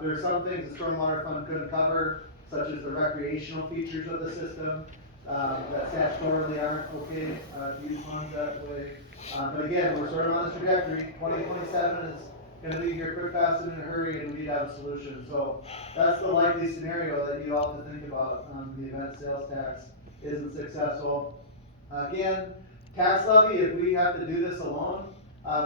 There are some things the stormwater fund couldn't cover, such as the recreational features of the system, that statutorily aren't okay to use funds that way. But again, we're sort of on this trajectory. 2027 is going to be here quick, fast, and in a hurry, and we need to have a solution. So that's the likely scenario that you all have to think about the event sales tax isn't successful. Again, tax levy, if we have to do this alone,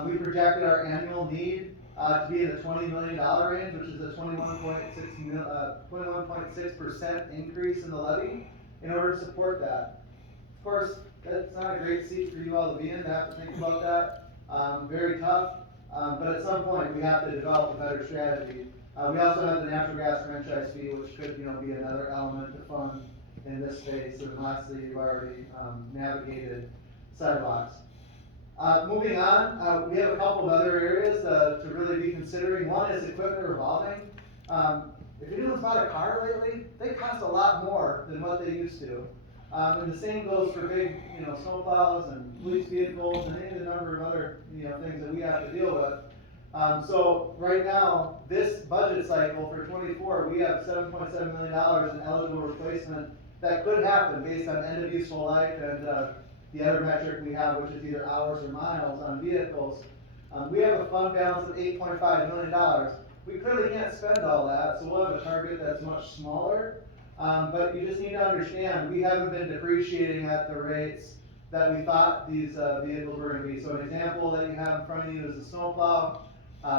we projected our annual need to be in the $20 million range, which is a 21.6% increase in the levy in order to support that. Of course, that's not a great seat for you all to be in, to have to think about that. Very tough, but at some point we have to develop a better strategy. We also have the natural gas franchise fee, which could, you know, be another element to fund in this space. And lastly, you've already navigated sidewalks. Moving on, we have a couple of other areas to really be considering. One is equipment revolving. If anyone's bought a car lately, they cost a lot more than what they used to. And the same goes for big, you know, snowplows and police vehicles and any number of other, you know, things that we have to deal with. So right now, this budget cycle for 24, we have $7.7 million in eligible replacement that could happen based on end of useful life and the other metric we have, which is either hours or miles on vehicles. We have a fund balance of $8.5 million. We clearly can't spend all that, so we'll have a target that's much smaller. But you just need to understand, we haven't been depreciating at the rates that we thought these vehicles were going to be. So an example that you have in front of you is a snowplow.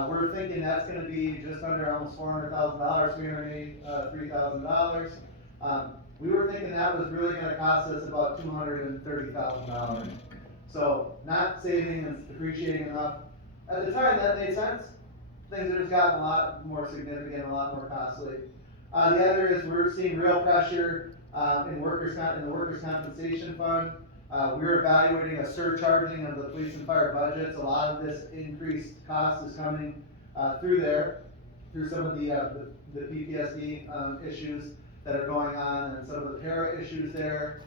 We're thinking that's going to be just under almost $400,000, $383,000. We were thinking that was really going to cost us about $230,000. So not saving and depreciating enough. At the time, that made sense. Things have just gotten a lot more significant, a lot more costly. The other is we're seeing real pressure in the workers' compensation fund. We're evaluating a surcharging of the police and fire budgets. A lot of this increased cost is coming through there, through some of the PTSD issues that are going on and some of the para issues there.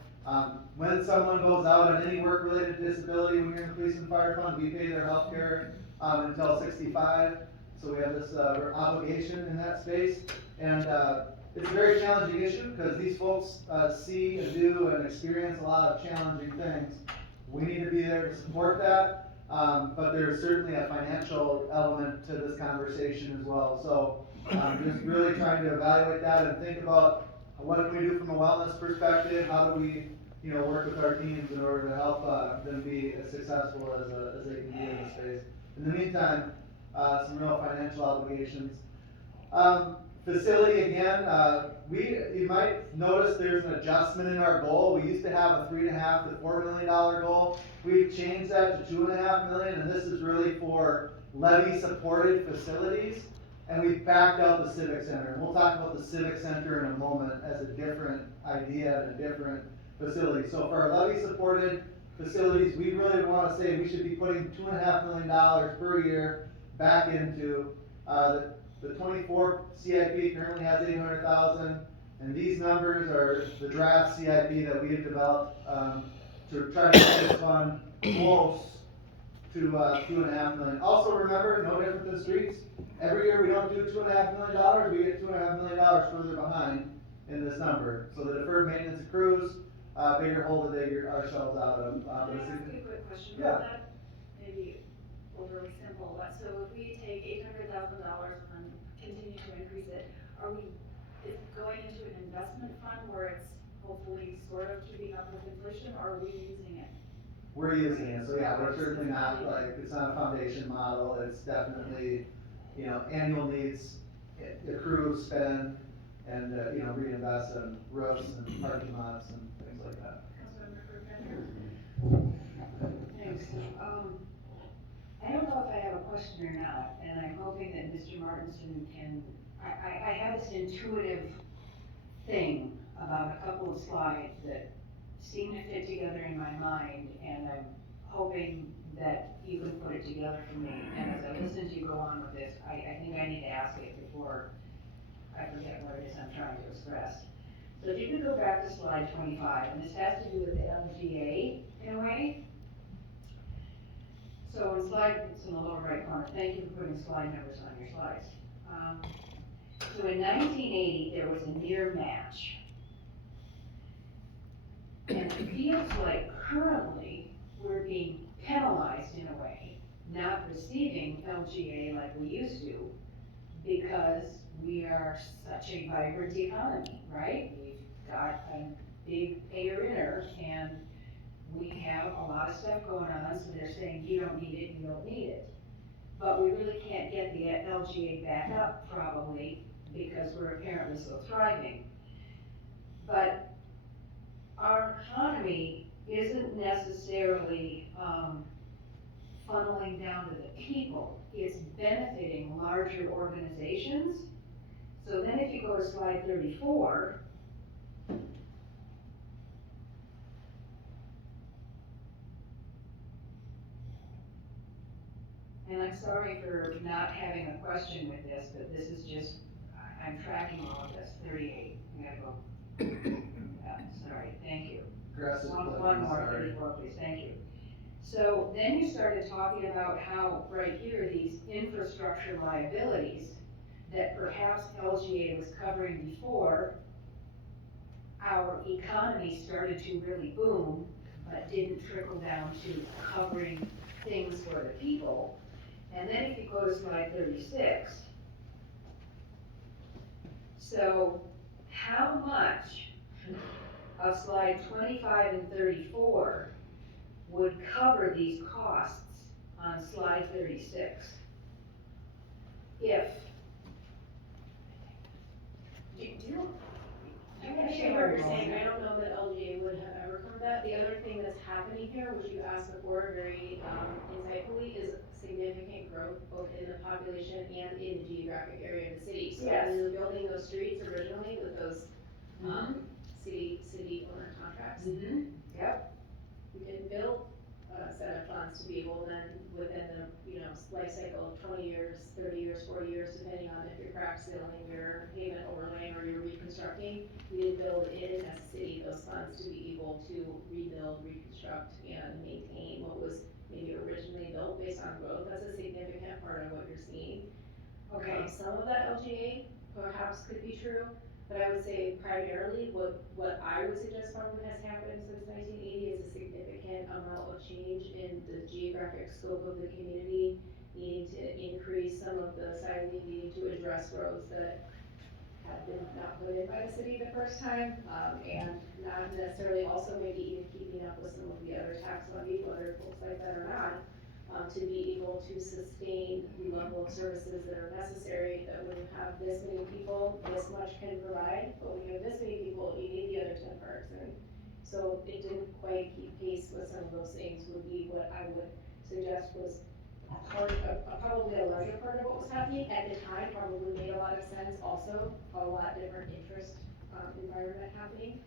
When someone goes out on any work-related disability, when you're in the police and fire fund, we pay their health care until 65. So we have this obligation in that space. And it's a very challenging issue because these folks see and do and experience a lot of challenging things. We need to be there to support that, but there's certainly a financial element to this conversation as well. So just really trying to evaluate that and think about what can we do from a wellness perspective, how do we work with our teams in order to help, them be as successful as they can be in this space. In the meantime, some real financial obligations. Facility again, you might notice there's an adjustment in our goal. We used to have a $3.5 to $4 million goal. We've changed that to $2.5 million, and this is really for levy supported facilities. And we've backed out the Civic Center. And we'll talk about the Civic Center in a moment as a different idea and a different facility. So for our levy supported facilities, we really want to say we should be putting $2.5 million per year back into, the 24 CIP currently has 800,000, and these numbers are the draft CIP that we've developed, to try to get this fund close to, $2.5 million. Also remember, no different than streets, every year we don't do $2.5 million, we get $2.5 million further behind in this number. So the deferred maintenance accrues, bigger hole to dig ourselves out of. Can I ask you a quick question Yeah. about that? Maybe overly simple, but so if we take $800,000 and continue to increase it, is it going into an investment fund where it's hopefully sort of keeping up with inflation, or are we using it? We're using it, so yeah, we're certainly not it's not a foundation model, it's definitely, annual needs, accrue, spend, and, reinvest in roofs and parking lots and things like that. Councilmember Kirkpatrick? Thanks. I don't know if I have a question or not, and I'm hoping that Mr. Martinson can, I have this intuitive thing about a couple of slides that seem to fit together in my mind, and I'm hoping that you can put it together for me. And as I listen to you go on with this, I think I need to ask it before I forget what it is I'm trying to express. So if you could go back to slide 25, and this has to do with the LGA in a way. So in slide, it's in the lower right corner, thank you for putting slide numbers on your slides. So in 1980, there was a near match. And it feels like currently we're being penalized in a way, not receiving LGA like we used to, because we are such a vibrant economy, right? We've got a big payer inner, and we have a lot of stuff going on, so they're saying you don't need it, you don't need it. But we really can't get the LGA back up probably because we're apparently so thriving. But our economy isn't necessarily funneling down to the people, it's benefiting larger organizations. So then if you go to slide 34, and I'm sorry for not having a question with this, but this is just, I'm tracking all of this. 38, I gotta go. Sorry, thank you. One more, 34, please, thank you. So then you started talking about how right here, these infrastructure liabilities that perhaps LGA was covering before our economy started to really boom, but didn't trickle down to covering things for the people. And then if you go to slide 36, so how much of slide 25 and 34 would cover these costs on slide 36? If. I understand what you're saying, I don't know that LGA would have ever covered that. The other thing that's happening here, which you asked before very insightfully, is significant growth both in the population and in the geographic area of the city. So Yes. when we were building those streets originally with those city owner contracts, Yep. we didn't build a set of funds to be able then, within the, life cycle of 20 years, 30 years, 40 years, depending on if you're crack sealing, you're pavement overlaying, or you're reconstructing, we didn't build in as a city those funds to be able to rebuild, reconstruct, and maintain what was maybe originally built based on growth. That's a significant part of what you're seeing. Okay. Some of that LGA perhaps could be true, but I would say primarily what I would suggest probably has happened since 1980 is a significant amount of change in the geographic scope of the community, needing to increase some of the sizing, needing to address roads that had been not put in by the city the first time, and not necessarily also maybe even keeping up with some of the other tax levy, whether folks like that or not, to be able to sustain the level of services that are necessary, that when you have this many people, this much can provide, but when you have this many people, you need the other 10 parks, and so it didn't quite keep pace with some of those things would be what I would suggest was probably a larger part of what was happening at the time, probably made a lot of sense, also a lot different interest environment happening.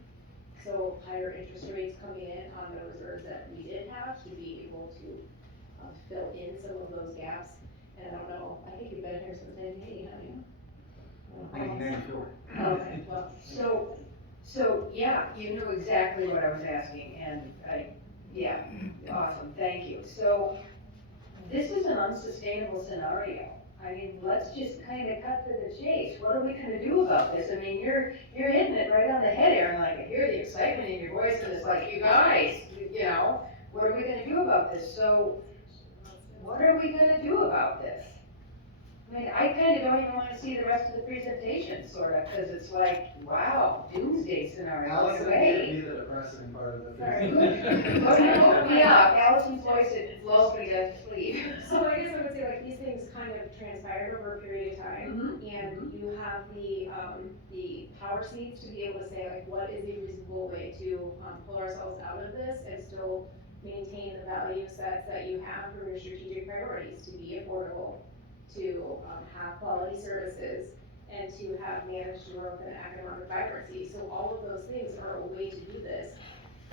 So higher interest rates coming in on the reserves that we did have to be able to fill in some of those gaps. And I don't know, I think you've been here since 1980, haven't you? 1994. Okay, well, So, yeah, you knew exactly what I was asking, and yeah, awesome, thank you. So, this is an unsustainable scenario. I mean, let's just kind of cut to the chase. What are we gonna do about this? I mean, you're hitting it right on the head, Aaron, like, I hear the excitement in your voice, and it's like, you guys, you know, what are we gonna do about this? So, what are we gonna do about this? I mean, I kind of don't even want to see the rest of the presentation, sort of, because it's like, wow, doomsday scenario, Allison in a gave way. me the depressing part of the Sorry. presentation. Oh, you woke me up, Allison's voice, it lulls me to sleep. so I guess I would say like these things kind of transpired over a period of time, and you have the power seats to be able to say like, what is a reasonable way to pull ourselves out of this and still maintain the value sets that you have for your strategic priorities, to be affordable, to have quality services, and to have managed growth and economic vibrancy. So all of those things are a way to do this.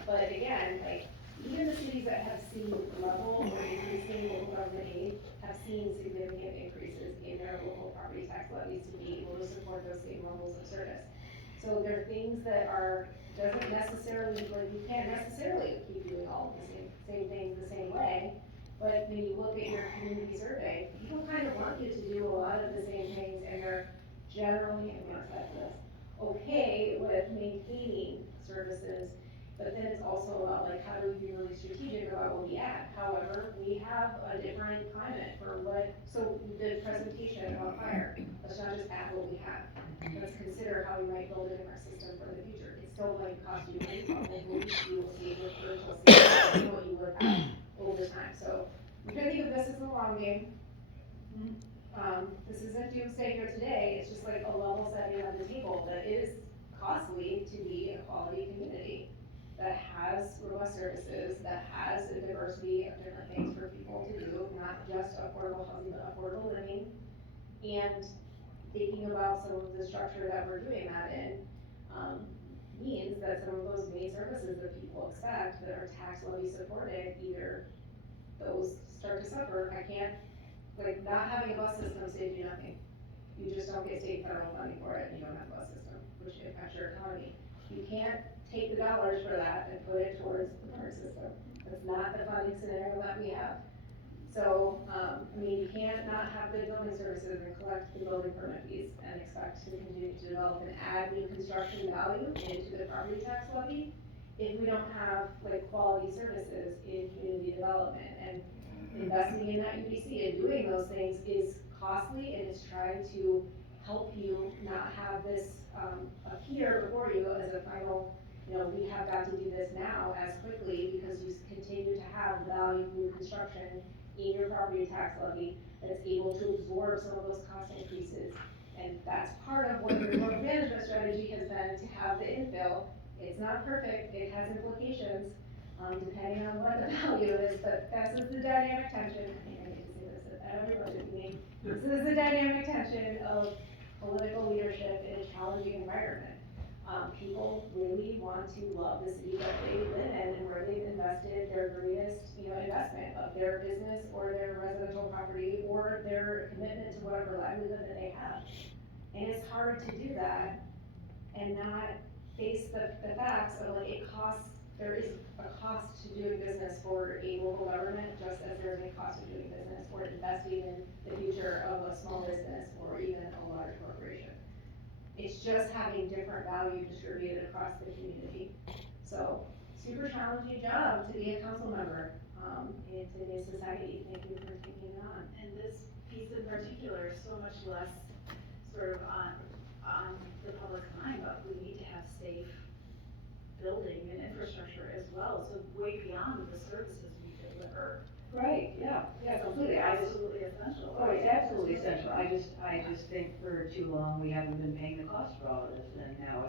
But again, like, even the cities that have seen level or increasing local government aid have seen significant increases in their local property tax levies to be able to support those same levels of service. So there are things that doesn't necessarily, like, you can't necessarily keep doing all of the same things the same way. But when you look at your community survey, people kind of want you to do a lot of the same things, and they're generally, I'm gonna set this, okay with maintaining services. But then it's also about like, how do we be really strategic about what we add? However, we have a different climate for so the presentation about fire, let's not just add what we have. Let's consider how we might build a different system for the future. It's still going to cost you money, probably you will see with virtual savings what you would have over time. So you can think of this as a long game. This isn't doomsday here today, it's just like a level setting on the table that it is costly to be a quality community that has robust services, that has a diversity of different things for people to do, not just affordable housing, but affordable living. And thinking about some of the structure that we're doing that in, means that some of those main services that people expect that are tax levy supported, either those start to suffer. I can't, like, not having a bus system saves you nothing. You just don't get state federal funding for it, and you don't have a bus system, which impacts your economy. You can't take the dollars for that and put it towards the park system. That's not the funding scenario that we have. So, I mean, you can't not have good building services and collect the building permit fees and expect to continue to develop and add new construction value into the property tax levy if we don't have like quality services in community development. And investing in that UDC and doing those things is costly, and it's trying to help you not have this appear before you as a final, we have got to do this now as quickly because you continue to have value new construction in your property tax levy that's able to absorb some of those cost increases. And that's part of what your growth management strategy has been, to have the infill. It's not perfect, it has implications, depending on what the value is, but this is the dynamic tension. I think I need to say this at every budget meeting. This is the dynamic tension of political leadership in a challenging environment. People really want to love the city that they live in and where they've invested their greatest, investment of their business or their residential property or their commitment to whatever livelihood that they have. And it's hard to do that and not face the facts of like there is a cost to doing business for a local government, just as there is a cost of doing business or investing in the future of a small business or even a large corporation. It's just having different value distributed across the community. So, super challenging job to be a council member in today's society. Thank you for taking it on. And this piece in particular is so much less sort of on the think for too long, we haven't been paying the cost for all of this, and now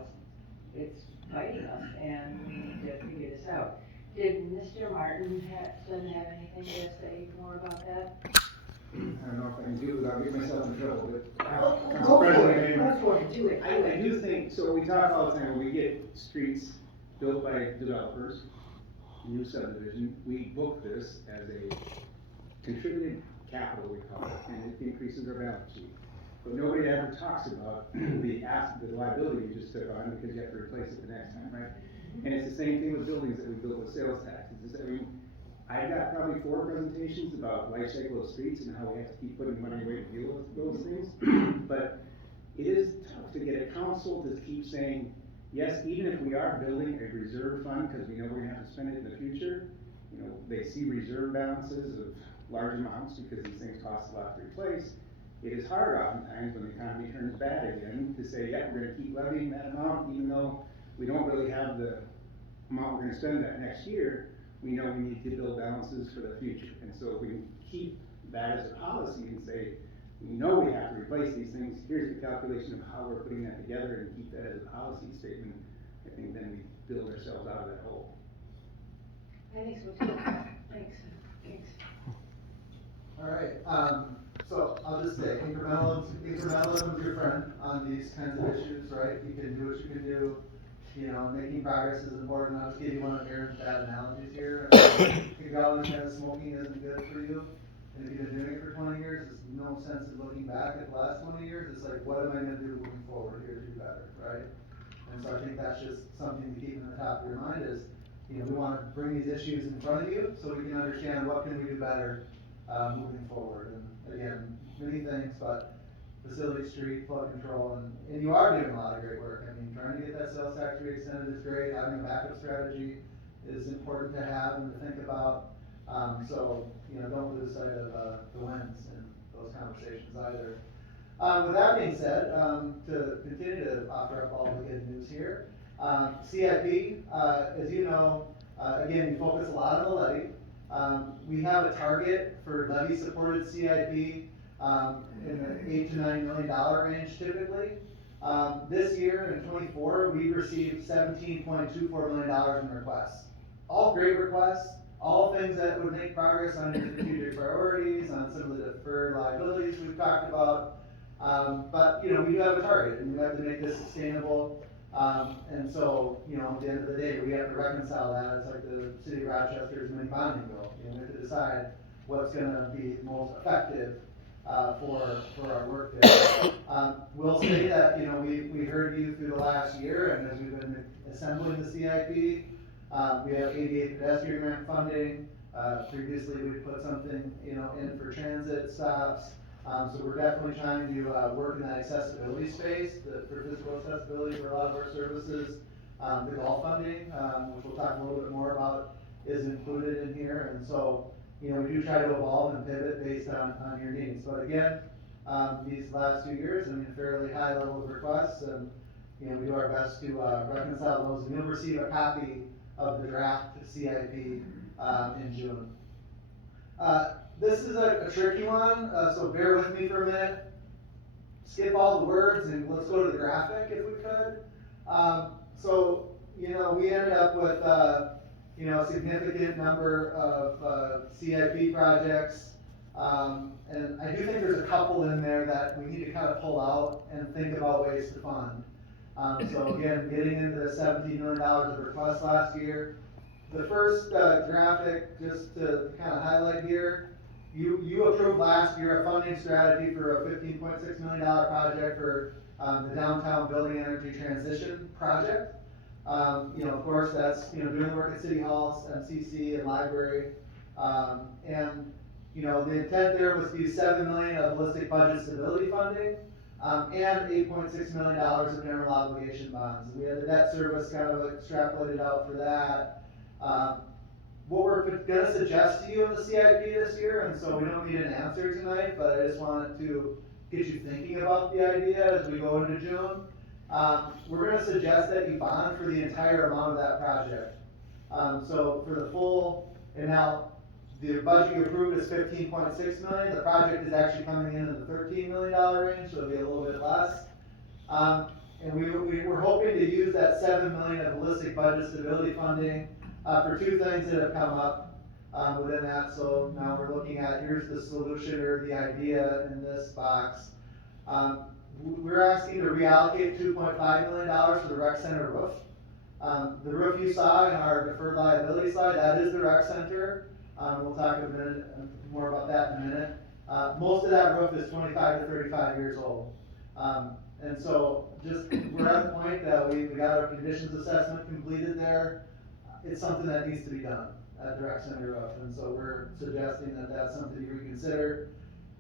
it's biting us, and we need to figure this out. Did Mr. Martin have anything to say more about that? I don't know if I can do it without getting myself in trouble, but. Go for President, it, go for it, do it. I do think, so we talk all the time, when we get streets built by developers, new subdivision, we book this as a contributed capital, we call it, and it increases our balance sheet. But nobody ever talks about the liability you just took on, because you have to replace it the next time, right? And it's the same thing with buildings that we build with sales taxes. I got probably 4 presentations about life cycle of streets and how we have to keep putting money away to deal with those things. But it is tough to get a council to keep saying, yes, even if we are building a reserve fund, because we know we're gonna have to spend it in the future, you know, they see reserve balances of large amounts because these things cost a lot to replace. It is hard oftentimes when the economy turns bad again to say, yeah, we're gonna keep levying that amount, even though we don't really have the amount we're gonna spend that next year. We know we need to build balances for the future. And so if we can keep that as a policy and say, we know we have to replace these things, here's the calculation of how we're putting that together, and keep that as a policy statement, I think then we build ourselves out of that hole. I think so too. Thanks. All right, so I'll just say, incrementalism is your friend on these kinds of issues, right? You can do what you can do. You know, making progress is important. I'll just give you one of Aaron's bad analogies here. If you all understand that smoking isn't good for you, and if you've been doing it for 20 years, there's no sense in looking back at the last 20 years. It's like, what am I gonna do moving forward here to do better, right? And so I think that's just something to keep in the top of your mind is, you know, we wanna bring these issues in front of you so we can understand what can we do better, moving forward. And again, many things, but facility, street, flood control, and you are doing a lot of great work. I mean, trying to get that sales tax rate extended is great. Having a backup strategy is important to have and to think about. So, you know, don't lose sight of the wins in those conversations either. With that being said, to continue to offer up all the good news here, CIP, as you know, again, we focus a lot on the levy. We have a target for levy-supported CIP in the $8 to $9 million range typically. This year in '24, we received $17.24 million in requests. All great requests, all things that would make progress on your strategic priorities, on some of the deferred liabilities we've talked about. But, you know, we do have a target and we have to make this sustainable. And so, you know, at the end of the day, we have to reconcile that. It's like the city of Rochester's mini bonding bill. You know, we have to decide what's gonna be most effective for our work there. We'll say that, you know, we heard you through the last year, and as we've been assembling the CIP, we have 88 pedestrian ramp funding. Previously, we put something, you know, in for transit stops. So we're definitely trying to work in that accessibility space, for physical accessibility for a lot of our services. The golf funding, which we'll talk a little bit more about, is included in here, and so, you know, we do try to evolve and pivot based on your needs. But again, these last 2 years, I mean, fairly high level of requests, and, you know, we do our best to reconcile those, and you'll receive a copy of the draft CIP in June. This is a tricky one, so bear with me for a minute. Skip all the words and let's go to the graphic if we could. So, you know, we ended up with, you know, a significant number of CIP projects. And I do think there's a couple in there that we need to kind of pull out and think about ways to fund. So again, getting into the $17 million of requests last year. The first graphic, just to kind of highlight here, you approved last year a funding strategy for a $15.6 million project for the downtown building energy transition project. You know, of course, that's, you know, doing work at city halls, MCC, and library. And, you know, the intent there was to use $7 million of holistic budget stability funding, and $8.6 million of general obligation bonds. We had the debt service kind of extrapolated out for that. What we're gonna suggest to you in the CIP this year, and so we don't need an answer tonight, but I just wanted to get you thinking about the idea as we go into June. We're gonna suggest that you bond for the entire amount of that project. So for the full, and now the budget you approved is 15.6 million, the project is actually coming in the $13 million range, so it'll be a little bit less. And we were hoping to use that 7 million of holistic budget stability funding, for two things that have come up, within that. So now we're looking at, here's the solution or the idea in this box. We're asking to reallocate $2.5 million for the rec center roof. The roof you saw in our deferred liability slide, that is the rec center. We'll talk a minute more about that in a minute. Most of that roof is 25 to 35 years old. And so we're at the point that we got our conditions assessment completed there. It's something that needs to be done at the rec center roof. And so we're suggesting that that's something you reconsider.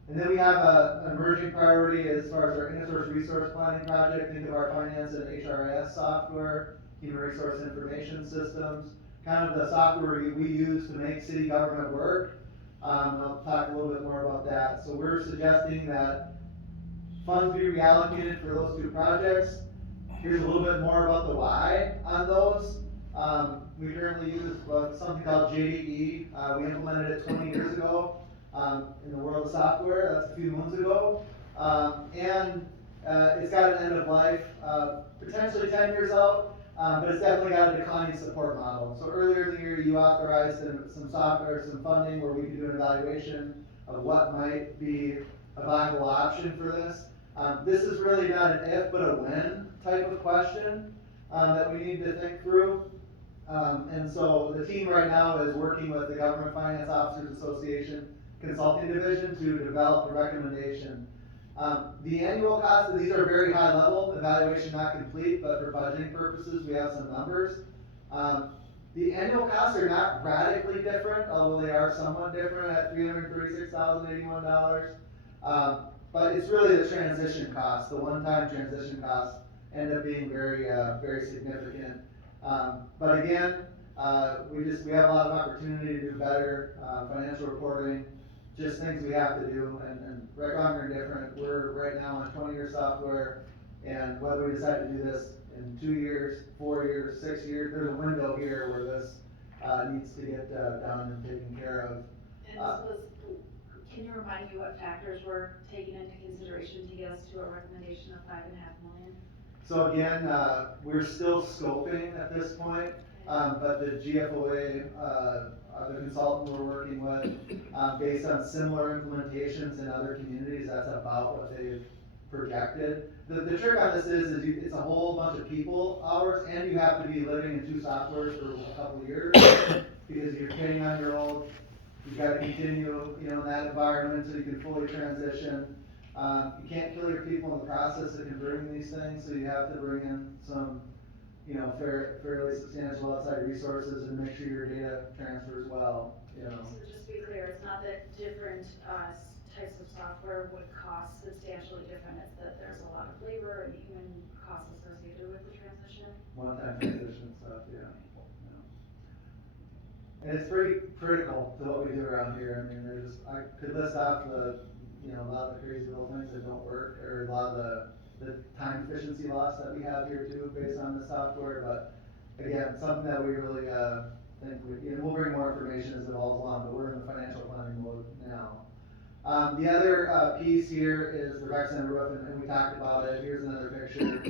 And then we have an emerging priority as far as our inter-source resource planning project. Think of our finance and HRIS software, human resource information systems, kind of the software we use to make city government work. I'll talk a little bit more about that. So we're suggesting that funds be reallocated for those two projects. Here's a little bit more about the why on those. We currently use something called JDE. We implemented it 20 years ago in the world of software. That's a few months ago. And it's got an end of life, potentially 10 years out, but it's definitely got a declining support model. So earlier in the year, you authorized some software, some funding where we could do an evaluation of what might be a viable option for this. This is really not an if, but a when type of question that we need to think through. And so the team right now is working with the Government Finance Officers Association Consulting Division to develop a recommendation. The annual cost of these are very high level, evaluation not complete, but for budgeting purposes, we have some numbers. The annual costs are not radically different, although they are somewhat different at $336,081. But it's really the transition costs, the one-time transition costs end up being very, very significant. But again, we have a lot of opportunity to do better, financial reporting, just things we have to do, and right, wrong, or indifferent, we're right now on 20-year software, and whether we decide to do this in 2 years, 4 years, 6 years, there's a window here where this needs to get done and taken care of. And can you remind me what factors were taken into consideration to get us to a recommendation of 5.5 million? So again, we're still scoping at this point, but the GFOA, the consultant we're working with, based on similar implementations in other communities, that's about what they've projected. The trick on this is it's a whole bunch of people hours, and you have to be living in 2 softwares for a couple of years, because you're 10-year-old, you've got to continue, in that environment so you can fully transition. You can't kill your people in the process of converting these things, so you have to bring in some, fairly substantial outside resources and make sure your data transfers well, So just to be clear, it's not that different types of software would cost substantially different, it's that there's a lot of labor and human costs associated with the transition? One-time transition stuff, yeah. And it's pretty critical to what we do around here. I mean, I could list off a lot of the crazy little things that don't work, or a lot of the time efficiency loss that we have here too, based on the software. But again, something that we really think we'll bring more information as it evolves along, but we're in the financial planning mode now. The other piece here is the rec center roof, and we talked about it. Here's another picture of a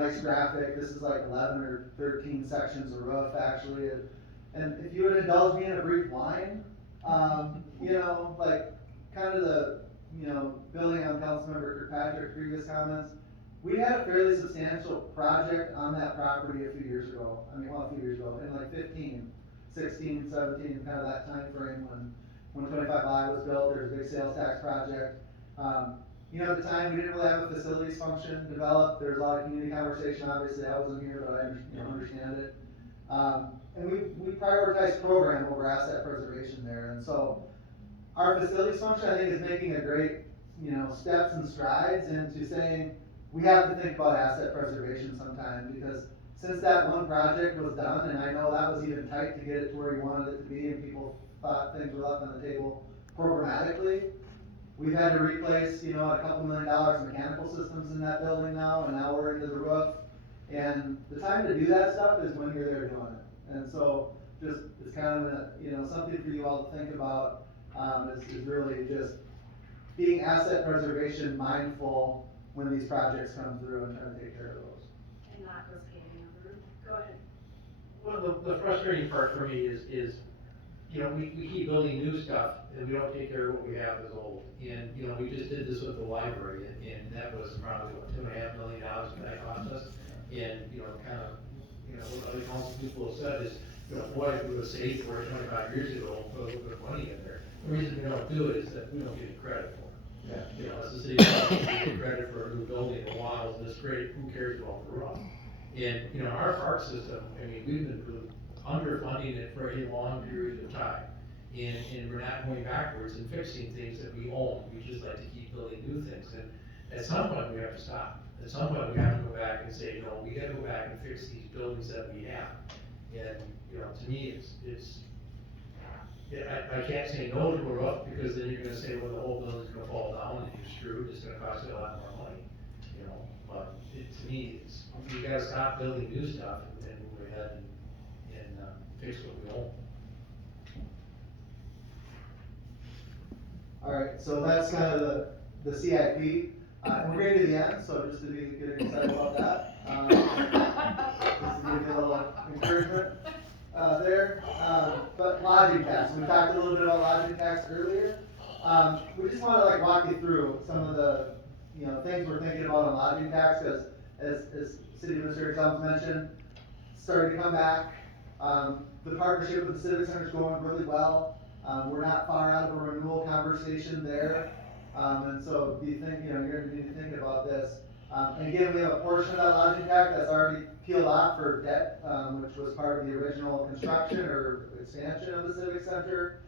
nice graphic. This is like 11 or 13 sections of roof actually. And if you would indulge me in a brief line, like kind of the, building on Councilmember Kirkpatrick's previous comments, we had a fairly substantial project on that property a few years ago, in like 15, 16, 17, kind of that time frame when 25 Live was built. There was a big sales tax project. At the time, we didn't really have a facilities function developed. There was a lot of community conversation. Obviously, I wasn't here, but I understand it. And we prioritize program over asset preservation there. And so our facilities function, I think, is making a great, steps and strides into saying we have to think about asset preservation sometime, because since that one project was done, and I know that was even tight to get it to where you wanted it to be, and people thought things were left on the table programmatically, we've had to replace, a couple $1 million mechanical systems in that building now, and now we're into the roof. And the time to do that stuff is when you're there doing it. And so just, it's kind of, something for you all to think about, is really just being asset preservation mindful when these projects come through and trying to take care of those. And not go skating on the roof. Go ahead. Well, the frustrating part for me is, we keep building new stuff and we don't take care of what we have as old. And, we just did this with the library and that was probably, what, $2.5 million that cost us. And, what other council people have said is, boy, if we would have saved for it 25 years ago, put a little bit of money in there. The reason we don't do it is that we don't get any credit for it. As the city, we get credit for a new building, the walls, and it's great, who cares about the roof? And, our park system, we've been underfunding it for a long period of time. And we're not going backwards and fixing things that we own, we just like to keep building new things. And at some point, we have to stop. At some point, we have to go back and say, no, we gotta go back and fix these buildings that we have. And, to me, I can't say no to a roof, because then you're gonna say, well, the whole building's gonna fall down and you're screwed, it's gonna cost you a lot more money, But to me, you gotta stop building new stuff and move ahead and fix what we own. All right, so that's kind of the CIP. We're getting to the end, so just to be getting excited about that. Just to give you a little encouragement there. But lodging tax, we talked a little bit about lodging tax earlier. We just want to walk you through some of the things we're thinking about on lodging tax, because as City Administrator Zelms mentioned, starting to come back. The partnership with the Civic Center is going really well. We're not far out of a renewal conversation there. And so you're going to need to think about this. And again, we have a portion of that lodging tax that's already peeled off for debt, which was part of the original construction or expansion of the Civic Center.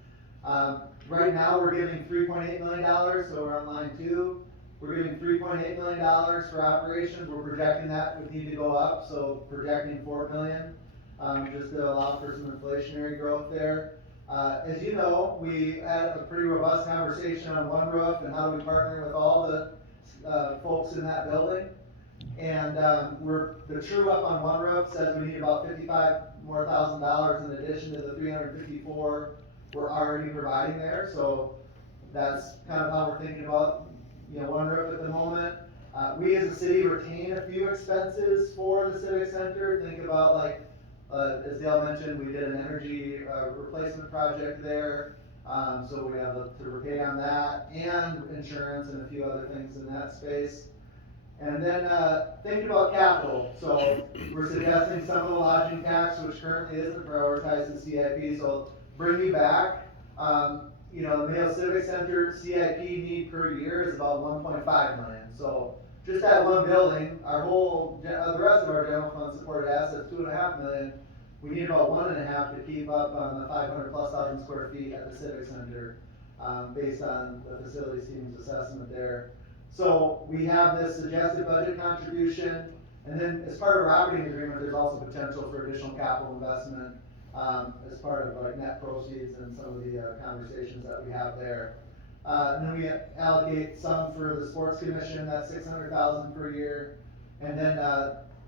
Right now, we're giving $3.8 million, so we're on line 2. We're giving $3.8 million for operations. We're projecting that would need to go up, so projecting $4 million, just to allow for some inflationary growth there. As you know, we had a pretty robust conversation on one roof and how do we partner with all the folks in that building. And the true up on one roof says we need about $55,000 in addition to the $354 we're already providing there. So that's kind of how we're thinking about one roof at the moment. We as a city retain a few expenses for the Civic Center. Think about as Dale mentioned, we did an energy replacement project there. So we have to repay on that, and insurance and a few other things in that space. And then thinking about capital. So we're suggesting some of the lodging tax, which currently isn't prioritized in CIP, so bring you back. The Mayo Civic Center CIP need per year is about $1.5 million. So just that one building, the rest of our general fund supported assets, $2.5 million. We need about 1.5 to keep up on the 500,000+ square feet at the Civic Center, based on the facilities team's assessment there. So we have this suggested budget contribution, and then as part of our operating agreement, there's also potential for additional capital investment as part of net proceeds and some of the conversations that we have there. And then we allocate some for the sports commission, that's $600,000 per year, and then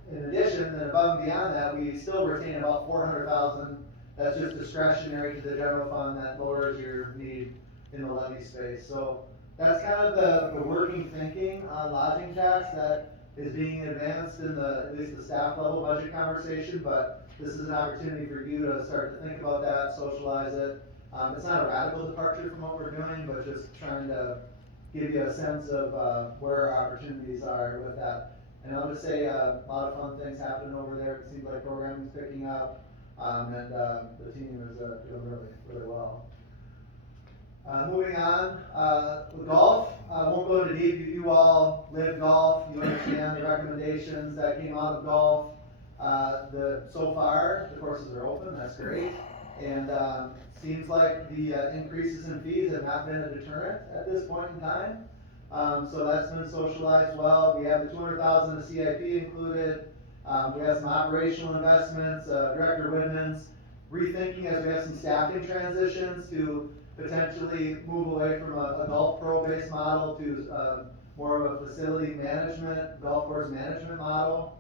in addition, and above and beyond that, we still retain about $400,000. That's just discretionary to the general fund that lowers your need in the levy space. So that's kind of the working thinking on lodging tax that is being advanced in at least the staff level budget conversation. But this is an opportunity for you to start to think about that, socialize it. It's not a radical departure from what we're doing, but just trying to give you a sense of where our opportunities are with that. And I'll just say a lot of fun things happening over there. It seems like programming's picking up, and the team is doing really, really well. Moving on, with golf, I won't go into deep. You all live golf. You understand the recommendations that came out of golf. So far, the courses are open. That's great. And seems like the increases in fees have not been a deterrent at this point in time. So that's been socialized well. We have the $200,000 of CIP included. We have some operational investments. Director Whitman's rethinking as we have some staffing transitions to potentially move away from a golf pro-based model to more of a facility management, golf course management model,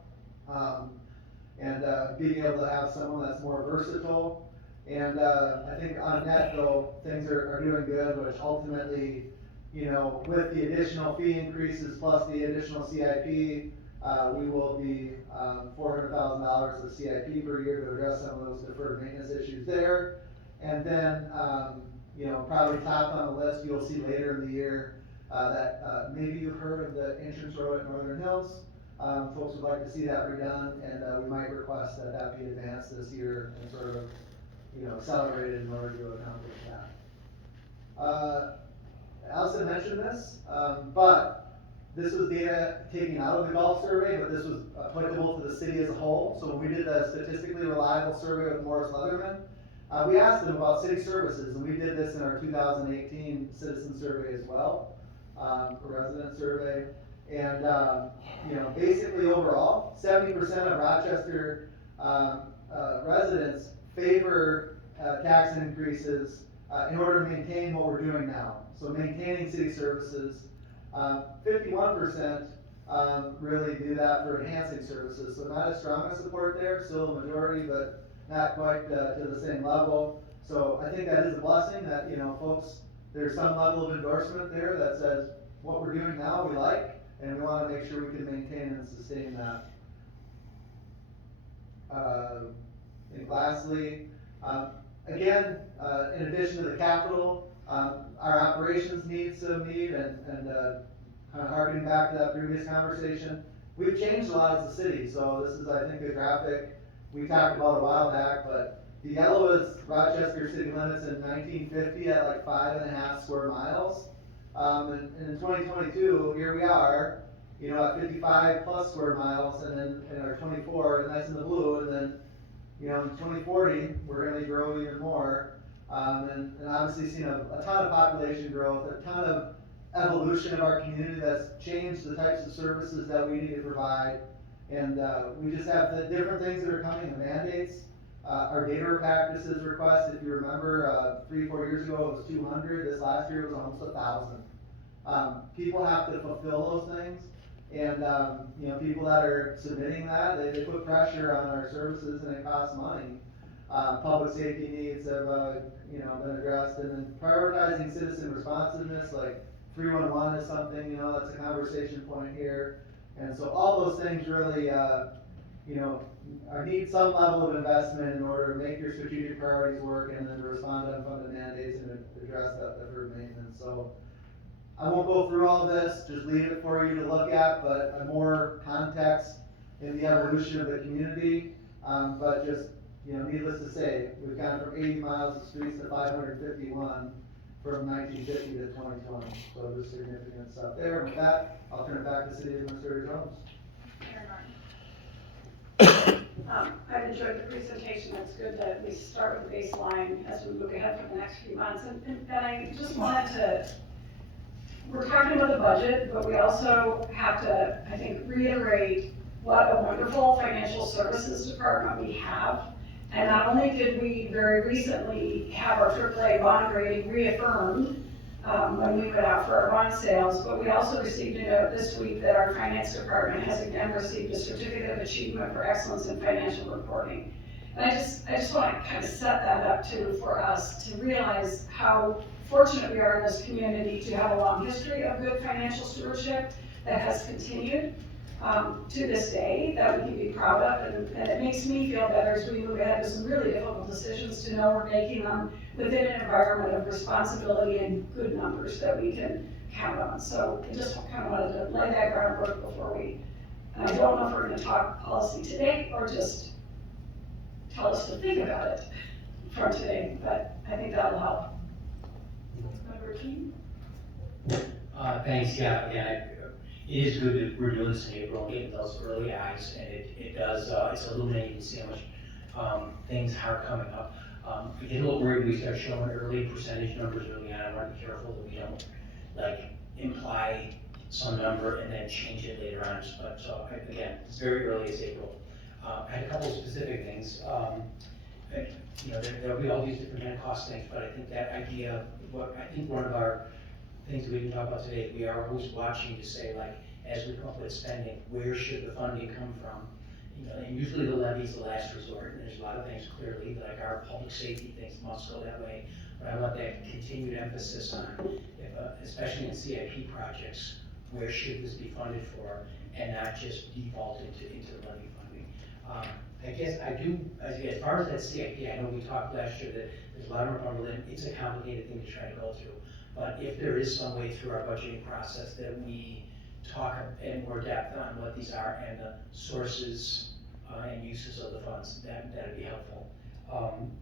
and being able to have someone that's more versatile. And, I think on net though, things are doing good, which ultimately, you know, with the additional fee increases plus the additional CIP, we will be, $400,000 of CIP per year to address some of those deferred maintenance issues there. And then, you know, probably top on the list, you'll see later in the year, that, maybe you've heard of the entrance road at Northern Hills. Folks would like to see that redone, and, we might request that that be advanced this year and sort of, you know, accelerated in order to accomplish that. Allison mentioned this, but this was data taken out of the golf survey, but this was applicable to the city as a whole. So when we did the statistically reliable survey with Morris Leatherman, we asked them about city services, and we did this in our 2018 citizen survey as well, a resident survey. And, you know, basically overall, 70% of Rochester residents favor tax increases in order to maintain what we're doing now. So maintaining city services. 51% really do that for enhancing services. So not as strong a support there, still a majority, but not quite to the same level. So I think that is a blessing that, you know, folks, there's some level of endorsement there that says what we're doing now we like, and we want to make sure we can maintain and sustain that. And lastly, again, in addition to the capital, our operations needs some need, and kind of harkening back to that previous conversation, we've changed a lot as a city. So this is, I think, a graphic we talked about a while back, but the yellow is Rochester city limits in 1950 at like 5.5 square miles. And in 2022, here we are, you know, at 55 plus square miles, and then in our 24, and that's in the blue, and then, you know, in 2040, we're going to grow even more. And obviously seen a ton of population growth, a ton of evolution of our community that's changed the types of services that we need to provide. And we just have the different things that are coming, the mandates, our data practices request. If you remember, 3-4 years ago it was 200, this last year it was almost 1,000. People have to fulfill those things. And, you know, people that are submitting that, they put pressure on our services, and it costs money. Public safety needs have, you know, been addressed, and then prioritizing citizen responsiveness, like 311 is something, you know, that's a conversation point here. And so all those things really, you know, need some level of investment in order to make your strategic priorities work, and then to respond to unfunded mandates and address that deferred maintenance. So I won't go through all this, just leave it for you to look at, but more context in the evolution of the community. But just, you know, needless to say, we've gone from 80 miles of streets to 551 from 1950 to 2020. So there's significant stuff there. With that, I'll turn it back to City Administrator Zelms. I've enjoyed the presentation. It's good that we start with the baseline as we look ahead for the next few months. And I just wanted to, we're talking about the budget, but we also have to, I think, reiterate what a wonderful financial services department we have. And not only did we very recently have our AAA bond rating reaffirmed when we went out for our bond sales, but we also received a note this week that our finance department has again received a certificate of achievement for excellence in financial reporting. And I just want to kind of set that up too for us to realize how fortunate we are in this community to have a long history of good financial stewardship that has continued to this day, that we can be proud of, and it makes me feel better as we move ahead with some really difficult decisions to know we're making them within an environment of responsibility and good numbers that we can count on. So I just kind of wanted to lay that groundwork before we, and I don't know if we're going to talk policy today or just tell us to think about it from today, but I think that'll help. Member Key? Thanks, yeah, again, it is good that we're doing this in April and getting those early eyes, and it does, it's illuminating to see how much things are coming up. I get a little worried when we start showing early percentage numbers early on. I want to be careful that we don't like imply some number and then change it later on. But so again, it's very early, it's April. I had a couple of specific things. You know, there'll be all these different kind of cost things, but I think that idea, I think one of our things that we can talk about today, we are always watching to say, like, as we come up with spending, where should the funding come from? you know, and usually the levy's the last resort, and there's a lot of things clearly, like our public safety things must go that way. But I want that continued emphasis on, if, especially in CIP projects, where should this be funded for, and not just default into levy funding. I guess I do, as far as that CIP, I know we talked last year that there's a lot of report, and it's a complicated thing to try to go through. But if there is some way through our budgeting process that we talk in more depth on what these are and the sources and uses of the funds, that'd be helpful.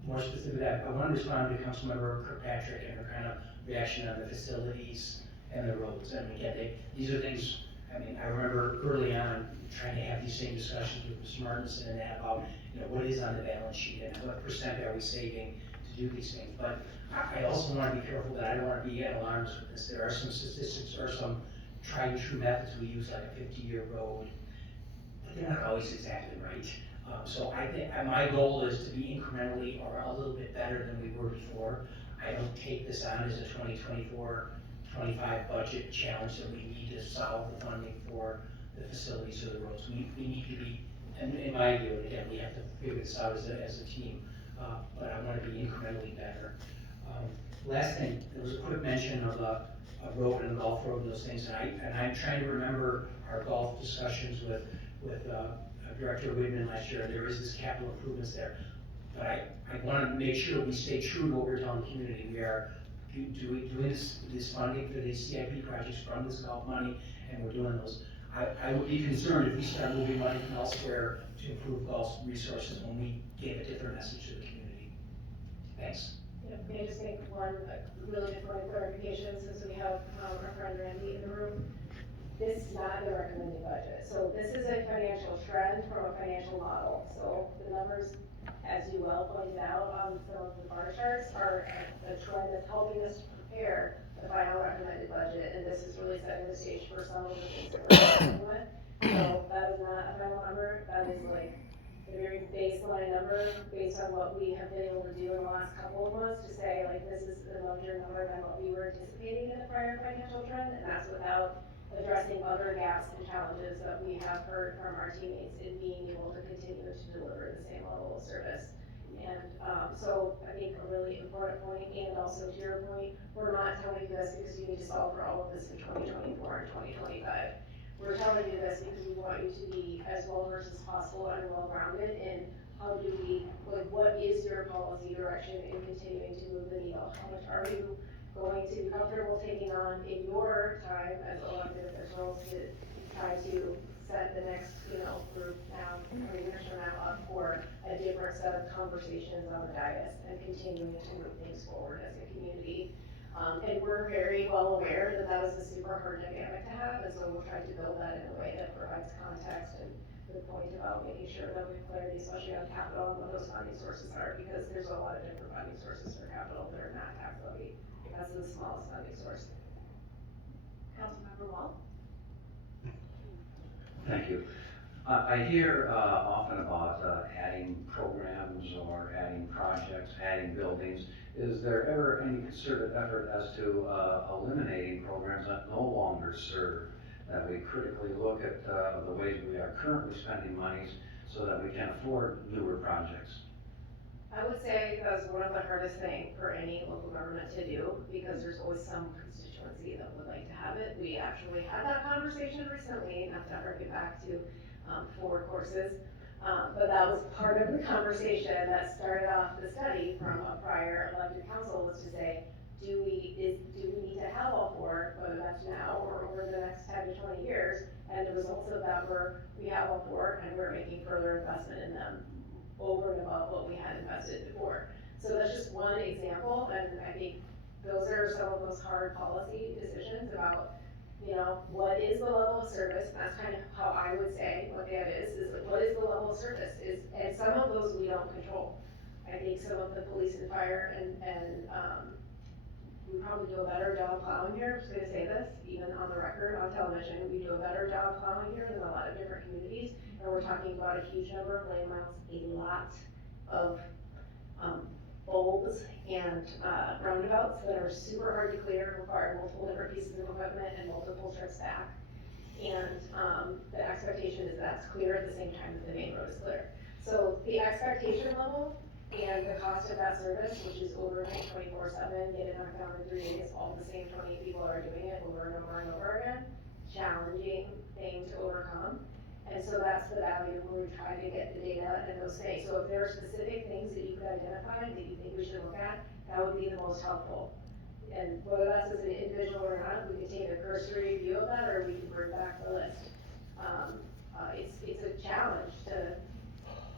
More specifically, I want to respond to Councilmember Kirkpatrick and her kind of reaction on the facilities and the roads. And again, these are things, I mean, I remember early on trying to have these same discussions with Mr. Martinson and that about, you know, what is on the balance sheet and what percent are we saving to do these things. But I also want to be careful that I don't want to be at alarms with this. There are some statistics or some tried and true methods we use, like a 50-year road, but they're not always exactly right. So I think my goal is to be incrementally or a little bit better than we were before. I don't take this on as a 2024-25 budget challenge that we need to solve the funding for the facilities or the roads. We need to be, and in my view, again, we have to figure this out as a team, but I want to be incrementally better. Last thing, there was a quick mention of a road and a golf road and those things, and I'm trying to remember our golf discussions with Director Whitman last year, and there is this capital improvements there. But I want to make sure we stay true to what we're telling the community. We are doing this funding for these CIP projects from this golf money, and we're doing those. I would be concerned if we start moving money from elsewhere to improve golf resources when we gave a different message to the community. Thanks. Yeah, may I just make one really important clarification, since we have our friend Randy in the room? This is not the recommended budget. So this is a financial trend from a financial model. So the numbers, as you well pointed out on some of the bar charts, are a trend that's helping us prepare the final recommended budget. And this is really setting the stage for some of the things that we're dealing with. So that is not a final number. That is like a very baseline number based on what we have been able to do in the last couple of months to say, like, this is a larger number than what we were anticipating in the prior financial trend. And that's without addressing other gaps and challenges that we have heard from our teammates in being able to continue to deliver the same level of service. And so I think a really important point, and also to your point, we're not telling you this because you need to solve for all of this in 2024 and 2025. We're telling you this because we want you to be as well versed as possible and well-rounded in how do we, like, what is your policy direction in continuing to move the needle? How much are you going to be comfortable taking on in your time as elected officials to try to set the next, group now, 3 years from now up for a different set of conversations on the dais and continuing to move things forward as a community. And we're very well aware that that is a super hard dynamic to have, and so we'll try to build that in a way that provides context and the point about making sure that we have clarity, especially on capital and what those funding sources are, because there's a lot of different funding sources for capital that are not tax levy. That's the smallest funding source. Councilmember Wall? Thank you. I hear often about adding programs or adding projects, adding buildings. Is there ever any concerted effort as to eliminating programs that no longer serve, that we critically look at the ways we are currently spending monies so that we can afford newer projects? I would say that's one of the hardest things for any local government to do, because there's always some constituency that would like to have it. We actually had that conversation recently, not to harken back to 4 courses, but that was part of the conversation that started off the study from a prior elected council, was to say, do we need to have all 4, whether that's now or over the next 10 to 20 years, and the results of that were, we have all 4 and we're making further investment in them over and above what we had invested before. So that's just one example, and I think those are some of those hard policy decisions about, what is the level of service. And that's kind of how I would say what that is what is the level of service and some of those we don't control. I think some of the police and fire and we probably do a better job plowing here. I'm just gonna say this, even on the record, on television, we do a better job plowing here than a lot of different communities. And we're talking about a huge number of lane miles, a lot of bulbs and roundabouts that are super hard to clear, require multiple different pieces of equipment and multiple trips back. And, the expectation is that's clear at the same time that the main road is clear. So the expectation level and the cost of that service, which is overnight 24/7, get it knocked down in 3 days, all the same 20 people are doing it over and over and over again, challenging thing to overcome. And so that's the value when we try to get the data and those things. So if there are specific things that you could identify that you think we should look at, that would be the most helpful. And whether that's as an individual or not, we can take a cursory view of that, or we can bring back the list. It's a challenge to,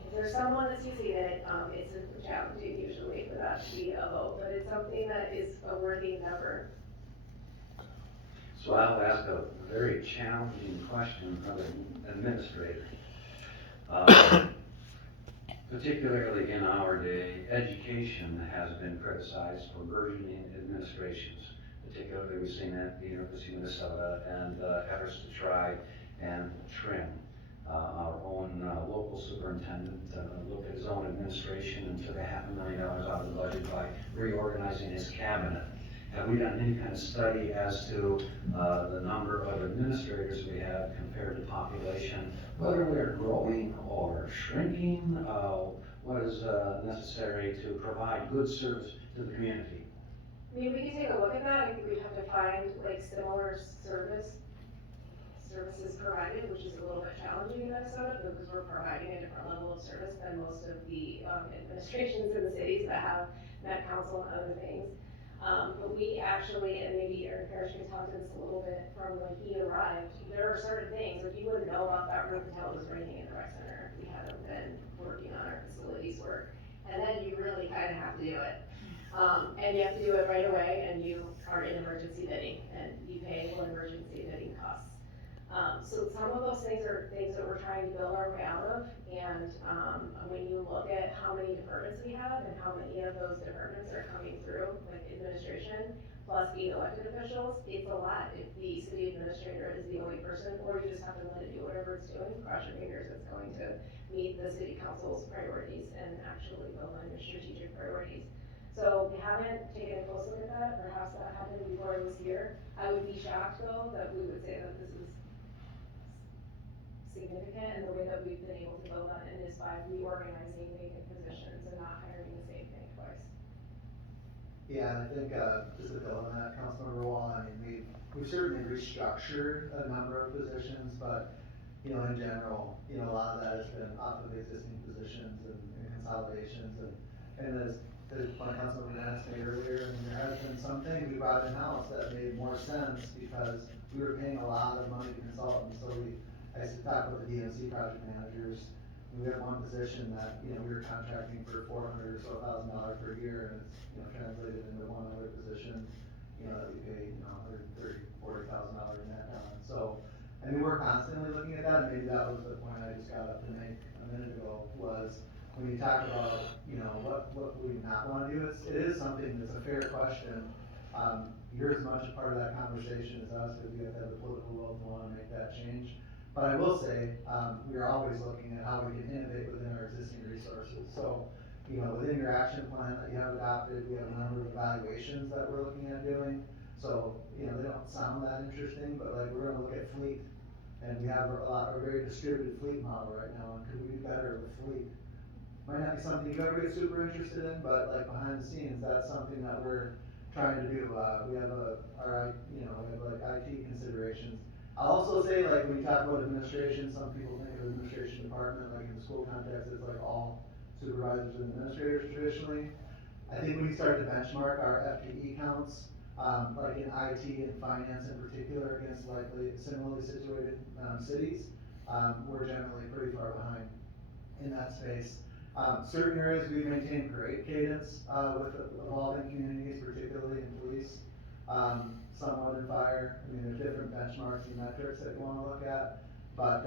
if there's someone that succeeded, it's a challenging usually for that to be a vote, but it's something that is a worthy endeavor. So I'll ask a very challenging question of an administrator. Particularly in our day, education has been criticized for burgeoning administrations. Particularly, we've seen that at the University of Minnesota and efforts to try and trim. Our own local superintendent looked at his own administration and took $500,000 out of the budget by reorganizing his cabinet. Have we done any kind of study as to the number of administrators we have compared to population, whether we're growing or shrinking, what is necessary to provide good service to the community? I mean, we can take a look at that. I think we'd have to find like similar services provided, which is a little bit challenging in Minnesota because we're providing a different level of service than most of the administrations in the cities that have Met Council and other things. But we actually, and maybe Aaron Parrish can talk to this a little bit from when he arrived, there are certain things, like you wouldn't know about that roof until it was raining in the rec center if we hadn't been working on our facilities work. And then you really kind of have to do it. And you have to do it right away, and you are in emergency bidding, and you pay what emergency bidding costs. So some of those things are things that we're trying to build our way out of, and when you look at how many departments we have and how many of those departments are coming through, like administration, plus the elected officials, it's a lot if the city administrator is the only person, or you just have to let it do whatever it's doing, cross your fingers, it's going to meet the city council's priorities and actually build on your strategic priorities. So we haven't taken a close look at that, perhaps that happened before I was here. I would be shocked though that we would say that this is significant, and the way that we've been able to build on it is by reorganizing vacant positions and not hiring the same thing twice. Yeah, and I think, just to build on that, Councilmember Wall, I mean, we've certainly restructured a number of positions, but, in general, a lot of that has been off of existing positions and consolidations, and as one Councilmember Dennis made earlier, I mean, there has been some things we brought in-house that made more sense because we were paying a lot of money to consultants, so I used to talk with the DMC project managers. We had one position that, we were contracting for $400,000 or so per year, and it's, translated into one other position, that we pay, $130,000, $40,000 net on. So, I mean, we're constantly looking at that, and maybe that was the point I just got up to make a minute ago, was when you talk about, what we not wanna do, it is something that's a fair question. You're as much a part of that conversation as us, because we have to have the political will to wanna make that change. But I will say, we are always looking at how we can innovate within our existing resources. So, within your action plan that you have adopted, we have a number of evaluations that we're looking at doing. So, they don't sound that interesting, but like, we're gonna look at fleet. And we have a very distributed fleet model right now, and could we do better with fleet? Might not be something you ever get super interested in, but like behind the scenes, that's something that we're trying to do. We have we have like IT considerations. I'll also say, like, when you talk about administration, some people think of administration department, like in the school context, it's like all supervisors and administrators traditionally. I think when you start to benchmark our FTE counts, like in IT and finance in particular, against likely similarly situated cities, we're generally pretty far behind in that space. Certain areas we maintain great cadence with evolving communities, particularly in police. Somewhat in fire. I mean, there's different benchmarks and metrics that you want to look at, but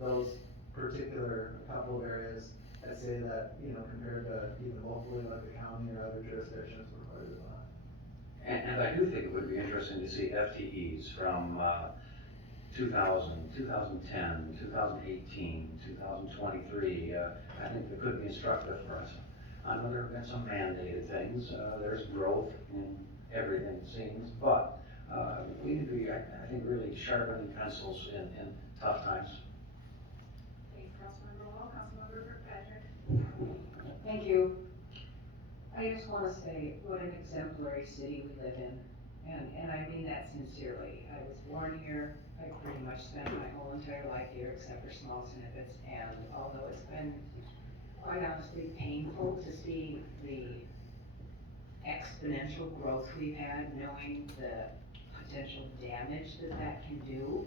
those particular couple of areas, I'd say that, compared to even locally, like the county or other jurisdictions, we're quite a bit behind. And I do think it would be interesting to see FTEs from 2000, 2010, 2018, 2023. I think it could be instructive for us. I know there have been some mandated things. There's growth in everything it seems, but we need to be, I think, really sharpening pencils in tough times. Thanks, Councilmember Wall, Councilmember Kirkpatrick. Thank you. I just wanna say what an exemplary city we live in, and I mean that sincerely. I was born here, I pretty much spent my whole entire life here except for small snippets, and although it's been quite honestly painful to see the exponential growth we've had, knowing the potential damage that that can do,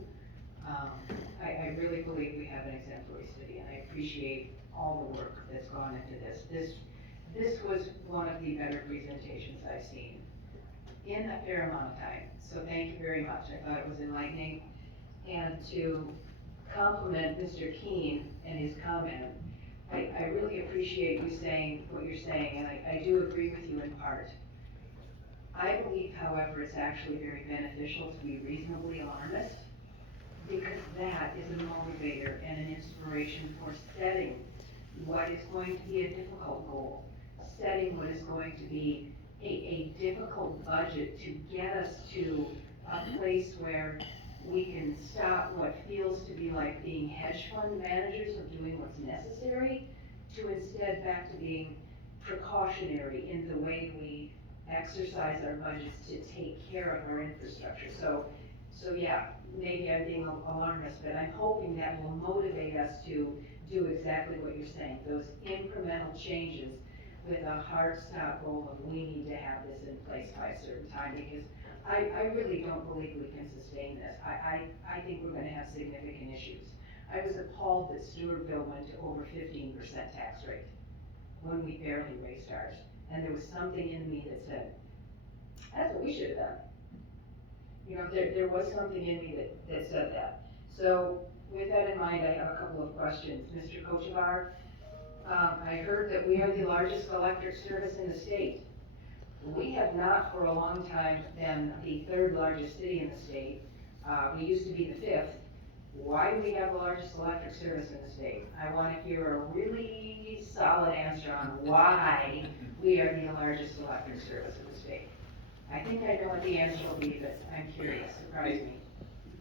I really believe we have an exemplary city, and I appreciate all the work that's gone into this. This was one of the better presentations I've seen in a fair amount of time, so thank you very much. I thought it was enlightening. And to compliment Mr. Keene and his comment, I really appreciate you saying what you're saying, and I do agree with you in part. I believe, however, it's actually very beneficial to be reasonably alarmist, because that is a motivator and an inspiration for setting what is going to be a difficult goal, setting what is going to be a difficult budget to get us to a place where we can stop what feels to be like being hedge fund managers of doing what's necessary, to instead back to being precautionary in the way we exercise our budgets to take care of our infrastructure. So yeah, maybe I'm being alarmist, but I'm hoping that will motivate us to do exactly what you're saying, those incremental changes with a hard stop goal of we need to have this in place by a certain time, because I really don't believe we can sustain this. I think we're gonna have significant issues. I was appalled that Stewartville went to over 15% tax rate when we barely raised ours. And there was something in me that said, that's what we should have done. You know, there was something in me that said that. So with that in mind, I have a couple of questions. Mr. Kochevar, I heard that we are the largest electric service in the state. We have not for a long time been the third largest city in the state. We used to be the fifth. Why do we have the largest electric service in the state? I want to hear a really solid answer on why we are the largest electric service in the state. I think I know what the answer will be, but I'm curious, surprise me.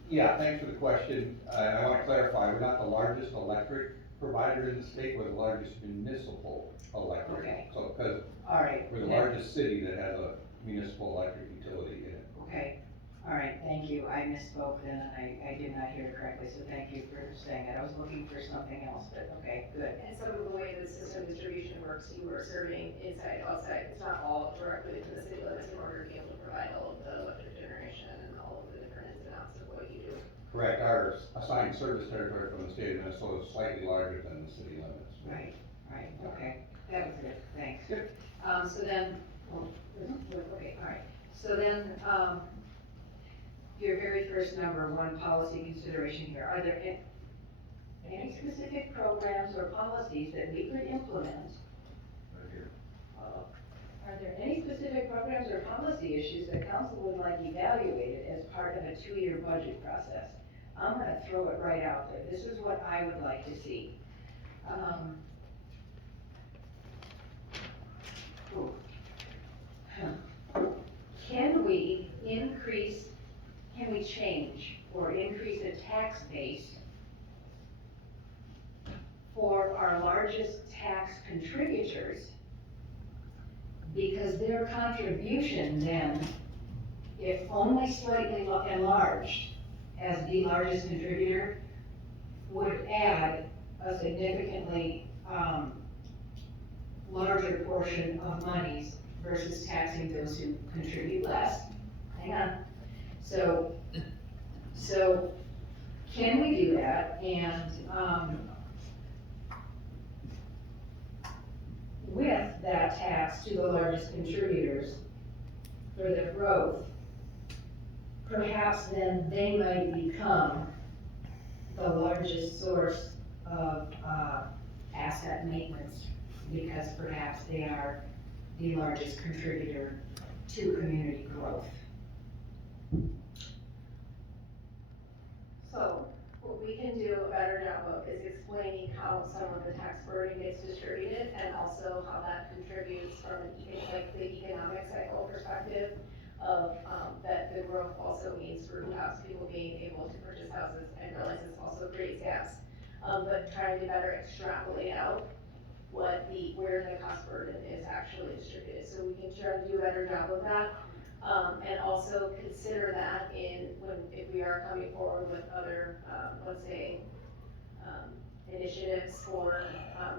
Yeah, thanks for the question. I want to clarify, we're not the largest electric provider in the state, we're the largest municipal electric. Okay. So, because All right. we're the largest city that has a municipal electric utility in it. Okay, all right, thank you. I misspoke then, and I did not hear it correctly, so thank you for saying that. I was looking for something else, but okay, good. And some of the way the system distribution works, you are serving inside, outside, it's not all directly within the city limits in order to be able to provide all of the electric generation and all of the different ins and outs of what you do. Correct, our assigned service territory from the state of Minnesota is slightly larger than the city limits. Right, okay, that was it, thanks. Yep. So then, okay, all right. So then, your very first number one policy consideration here, are there any specific programs or policies that we could implement? Right here. Are there any specific programs or policy issues that council would like evaluated as part of a 2-year budget process? I'm gonna throw it right out there. This is what I would like to see. Can we change or increase the tax base for our largest tax contributors? Because their contribution then, if only slightly enlarged as the largest contributor, would add a significantly larger portion of monies versus taxing those who contribute less. Hang on. So can we do that? And with that tax to the largest contributors for their growth, perhaps then they might become the largest source of asset maintenance, because perhaps they are the largest contributor to community growth. So what we can do a better job of is explaining how some of the tax burden gets distributed and also how that contributes from like the economic cycle perspective. that the growth also means for perhaps people being able to purchase houses, and realize this also creates gaps. But trying to better extrapolate out where the cost burden is actually distributed, so we can try to do a better job of that. And also consider that if we are coming forward with other, let's say, initiatives for,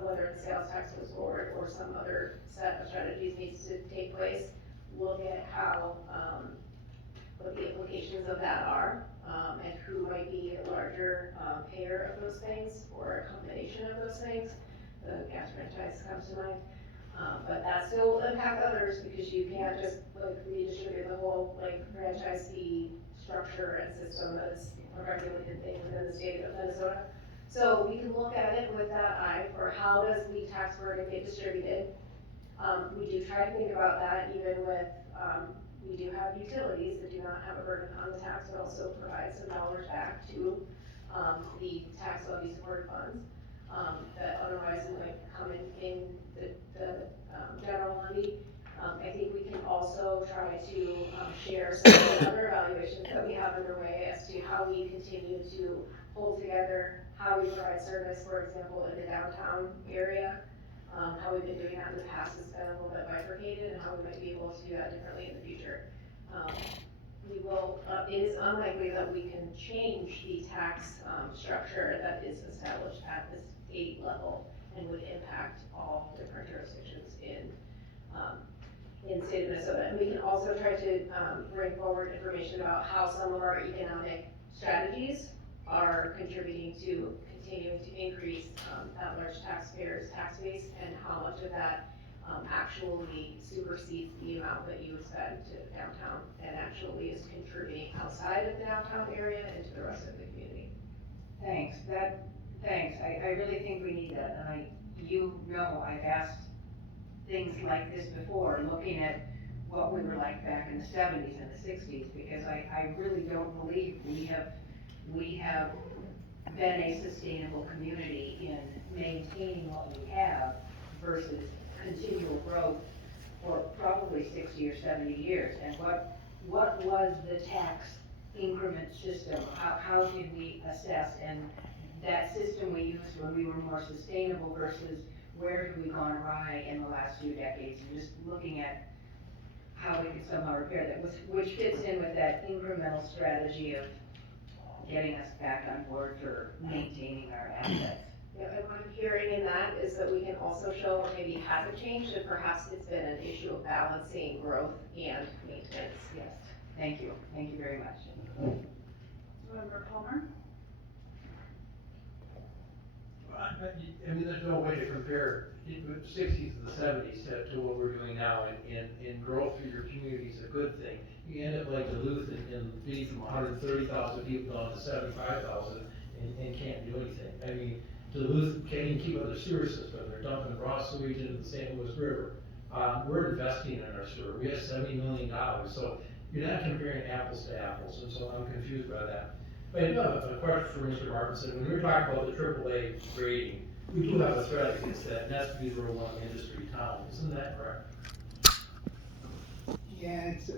whether the sales tax goes forward or some other set of strategies needs to take place, look at how, what the implications of that are, and who might be a larger, payer of those things, or a combination of those things. The gas franchise comes to mind. But that still will impact others, because you can't just redistribute the whole franchise fee structure and system that's a regulated thing within the state of Minnesota. So we can look at it with that eye for how does the tax burden get distributed. We do try to think about that even with, we do have utilities that do not have a burden on the tax, but also provide some dollars back to the tax levy support funds that otherwise might come in the general levy. I think we can also try to share some of the other evaluations that we have underway as to how we continue to hold together, how we provide service, for example, in the downtown area. How we've been doing that in the past has been a little bit bifurcated, and how we might be able to do that differently in the future. It is unlikely that we can change the tax structure that is established at the state level and would impact all different jurisdictions in the state of Minnesota. And we can also try to bring forward information about how some of our economic strategies are contributing to continuing to increase that large taxpayers' tax base, and how much of that actually supersedes the amount that you spend to downtown and actually is contributing outside of the downtown area into the rest of the community. Thanks, I really think we need that, and I've asked things like this before, looking at what we were like back in the 70s and the 60s, because I really don't believe we have been a sustainable community in maintaining what we have versus continual growth for probably 60 or 70 years. And what was the tax increment system? How did we assess? And that system we used when we were more sustainable versus where have we gone awry in the last few decades? And just looking at how we could somehow repair that, which fits in with that incremental strategy of getting us back on board for maintaining our assets. Yeah, and what I'm hearing in that is that we can also show what maybe hasn't changed, and perhaps it's been an issue of balancing growth and maintenance. Yes, thank you very much. Member Palmer? I mean, there's no way to compare the 60s and the 70s to what we're doing now, and growth for your community is a good thing. You end up like Duluth and being from 130,000 people down to 75,000 and can't do anything. I mean, Duluth can't even keep up their sewer system. They're dumping raw sewage into the St. Louis River. We're investing in our sewer. We have $70 million. So you're not comparing apples to apples, and so I'm confused by that. But I do have a question for Mr. Martinson. When we were talking about the AAA grading, we do have a threat against that, and that's because we're one industry town. Isn't that correct? Yeah, it's,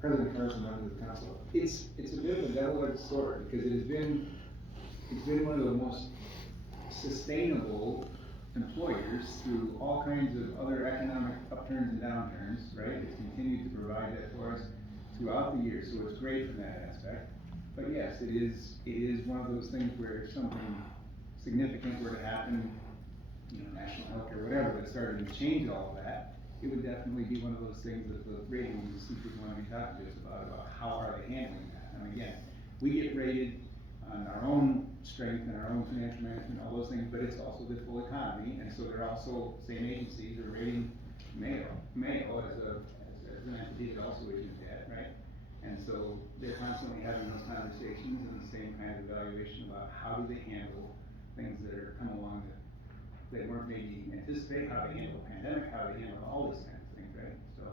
President Carson, members of the council, it's a bit of a double-edged sword, because it's been one of the most sustainable employers through all kinds of other economic upturns and downturns, right? It's continued to provide that for us throughout the years, so it's great from that aspect. But yes, it is one of those things where if something significant were to happen, national health care, whatever, that started to change all of that, it would definitely be one of those things that the rating agencies would want to be talking to us about how are they handling that. And again, we get rated on our own strength and our own financial management, all those things, but it's also the full economy, and so they're also, same agencies are rating Mayo as an entity that also issues debt, right? And so they're constantly having those conversations and the same kind of evaluation about how do they handle things that are come along that they weren't maybe anticipating, how they handle the pandemic, how they handle all these kinds of things, right? So.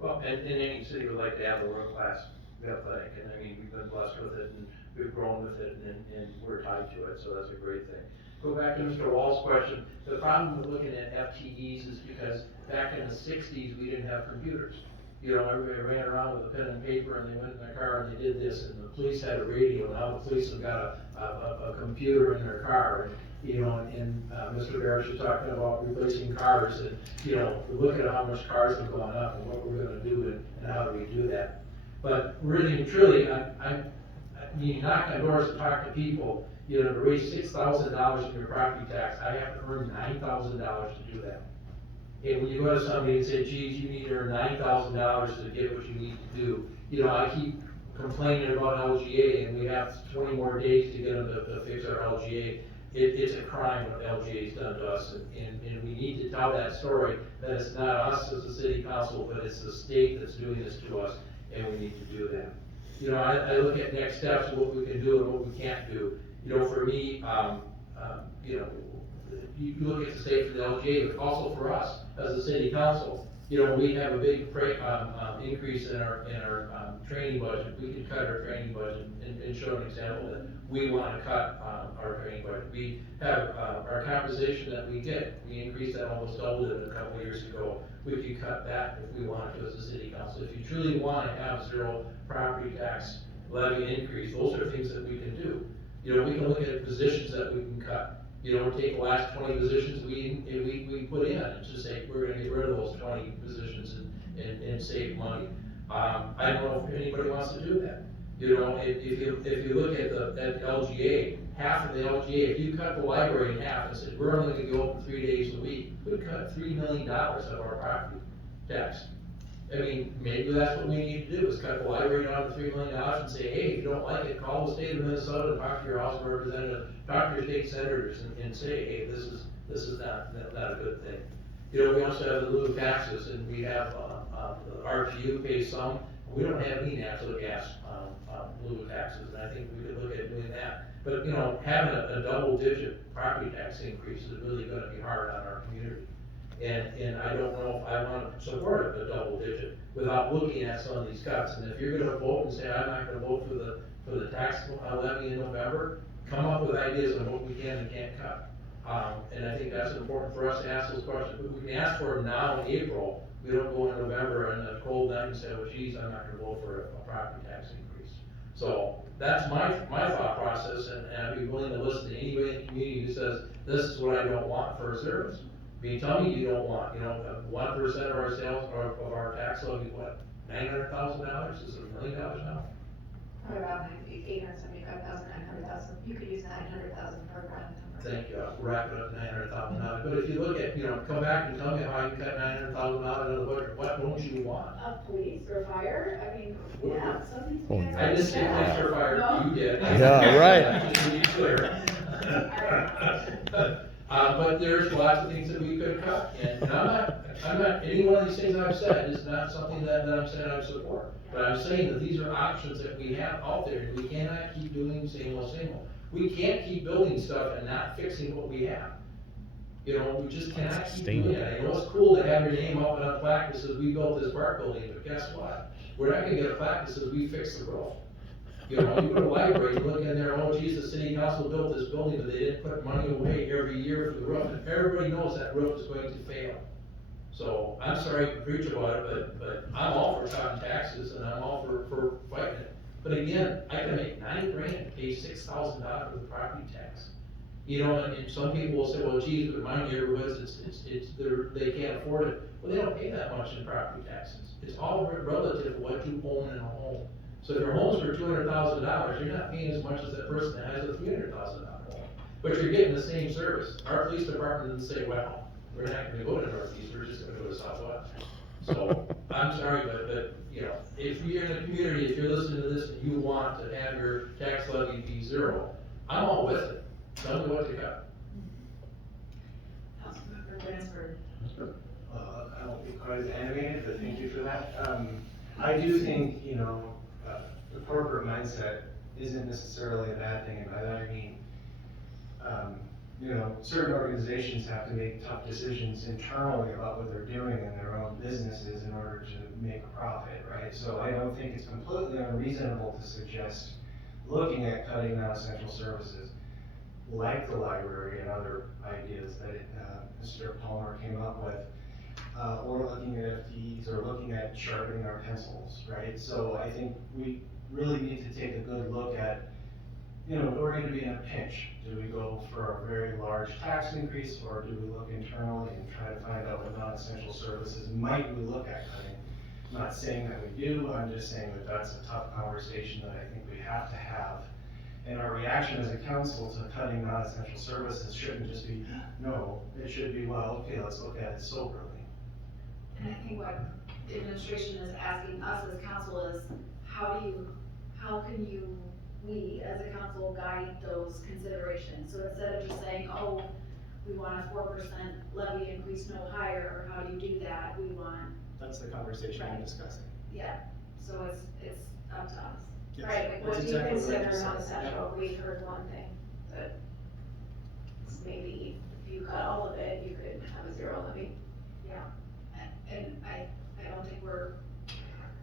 Well, and any city would like to have a world-class athletic, and I mean, we've been blessed with it, and we've grown with it, and we're tied to it, so that's a great thing. Go back to Mr. Wall's question. The problem with looking at FTEs is because back in the 60s, we didn't have computers. You know, everybody ran around with a pen and paper and they went in their car and they did this, and the police had a radio, now the police have got a computer in their car. And, you know, and Mr. Parrish was talking about replacing cars, and, you know, we're looking at how much cars have gone up and what we're gonna do and how do we do that. But really and truly, I mean, knock on doors and talk to people, you know, to raise $6,000 in your property tax, I have to earn $9,000 to do that. And when you go to somebody and say, geez, you need to earn $9,000 to get what you need to do, you know, I keep complaining about LGA, and we have 20 more days to get them to fix our LGA. It's a crime what LGA's done to us, and we need to tell that story, that it's not us as a city council, but it's the state that's doing this to us, and we need to do that. You know, I look at next steps, what we can do and what we can't do. You know, for me, you know, you look at the state for the LGA, but also for us as a city council. You know, we have a big increase in our training budget. We could cut our training budget and show an example that we want to cut our training budget. We have our compensation that we get. We increased that, almost doubled it a couple of years ago. We could cut that if we wanted to as a city council. If you truly want to have zero property tax levy increase, those are things that we can do. You know, we can look at positions that we can cut. You know, take the last 20 positions we put in and just say, we're gonna get rid of those 20 positions and save money. I don't know if anybody wants to do that. You know, if you look at the LGA, half of the LGA, if you cut the library in half and said, we're only gonna go open 3 days a week, we'd cut $3 million of our property tax. I mean, maybe that's what we need to do, is cut the library down to $3 million and say, hey, if you don't like it, call the state of Minnesota and talk to your House of Representatives, talk to your state senators and say, hey, this is not a good thing. You know, we also have the lieu taxes, and we have, the RTU pays some, we don't have any natural gas, lieu taxes, and I think we could look at doing that. But, you know, having a double-digit property tax increase is really gonna be hard on our community. And I don't know if I want to support a double digit without looking at some of these cuts. And if you're gonna vote and say, I'm not gonna vote for the tax levy in November, come up with ideas on what we can and can't cut. And I think that's important for us to ask those questions. But we can ask for them now in April. We don't go in November and a cold night and say, well, geez, I'm not gonna vote for a property tax increase. So that's my thought process, and I'd be willing to listen to anybody in the community who says, this is what I don't want for a service. I mean, tell me you don't want, you know, 1% of our sales, or of our tax levy, what, $900,000? Is it $1 million now? About 875,000, 900,000, you could use 900,000 for a grant number. Thank you, I'll wrap it up to $900,000. But if you look at, you know, come back and tell me how you cut $900,000 out of the budget, what don't you want? Police or fire, I mean, yeah, some of these. Oh, guys I didn't say are- police or fire, No? you did. Yeah, right. Just to be clear. But there's lots of things that we could cut, and I'm not, any one of these things I've said is not something that I'm saying I support. But I'm saying that these are options that we have out there, and we cannot keep doing same old, same old. We can't keep building stuff and not fixing what we have. You know, we just cannot keep doing it. I know it's cool to have your name up on a plaque that says we built this park building, but guess what? We're not gonna get a plaque that says we fixed the roof. You know, you go to the library, you look in there, oh geez, the city council built this building, but they didn't put money away every year for the roof, and everybody knows that roof is going to fail. So, I'm sorry to preach about it, but I'm all for cutting taxes, and I'm all for fighting it. But again, I can make $9 grand to pay $6,000 for the property tax. You know, and some people will say, well geez, but my neighborhoods, they can't afford it. Well, they don't pay that much in property taxes. It's all relative to what you own in a home. So if your home's for $200,000, you're not paying as much as that person that has a $300,000 home. But you're getting the same service. Our police department doesn't say, well, we're not gonna go to Northeast, we're just gonna go to Southwest. So, I'm sorry, but, you know, if you're in the community, if you're listening to this and you want to have your tax levy be zero, I'm all with it. Tell me what to cut. Councilmember Bransford. I won't be quite as animated, but thank you for that. I do think, you know, the corporate mindset isn't necessarily a bad thing, and by that I mean, you know, certain organizations have to make tough decisions internally about what they're doing in their own businesses in order to make a profit, right? So I don't think it's completely unreasonable to suggest looking at cutting non-essential services like the library and other ideas that Mr. Palmer came up with. or looking at FTEs, or looking at sharpening our pencils, right? So I think we really need to take a good look at, we're gonna be in a pinch. Do we go for a very large tax increase, or do we look internally and try to find out what non-essential services might we look at cutting? I'm not saying that we do, I'm just saying that that's a tough conversation that I think we have to have. And our reaction as a council to cutting non-essential services shouldn't just be, no, it should be, well, okay, let's look at it soberly. And I think what the administration is asking us as council is, how can we as a council guide those considerations? So instead of just saying, oh, we want a 4% levy increase, no higher, how do you do that? We want. That's the conversation I'm discussing. Yeah, so it's up to us. Yes, Right, like that's what do you exactly what I consider just said. non-essential? We heard one thing, that maybe if you cut all of it, you could have a zero levy. Yeah, and I don't think we're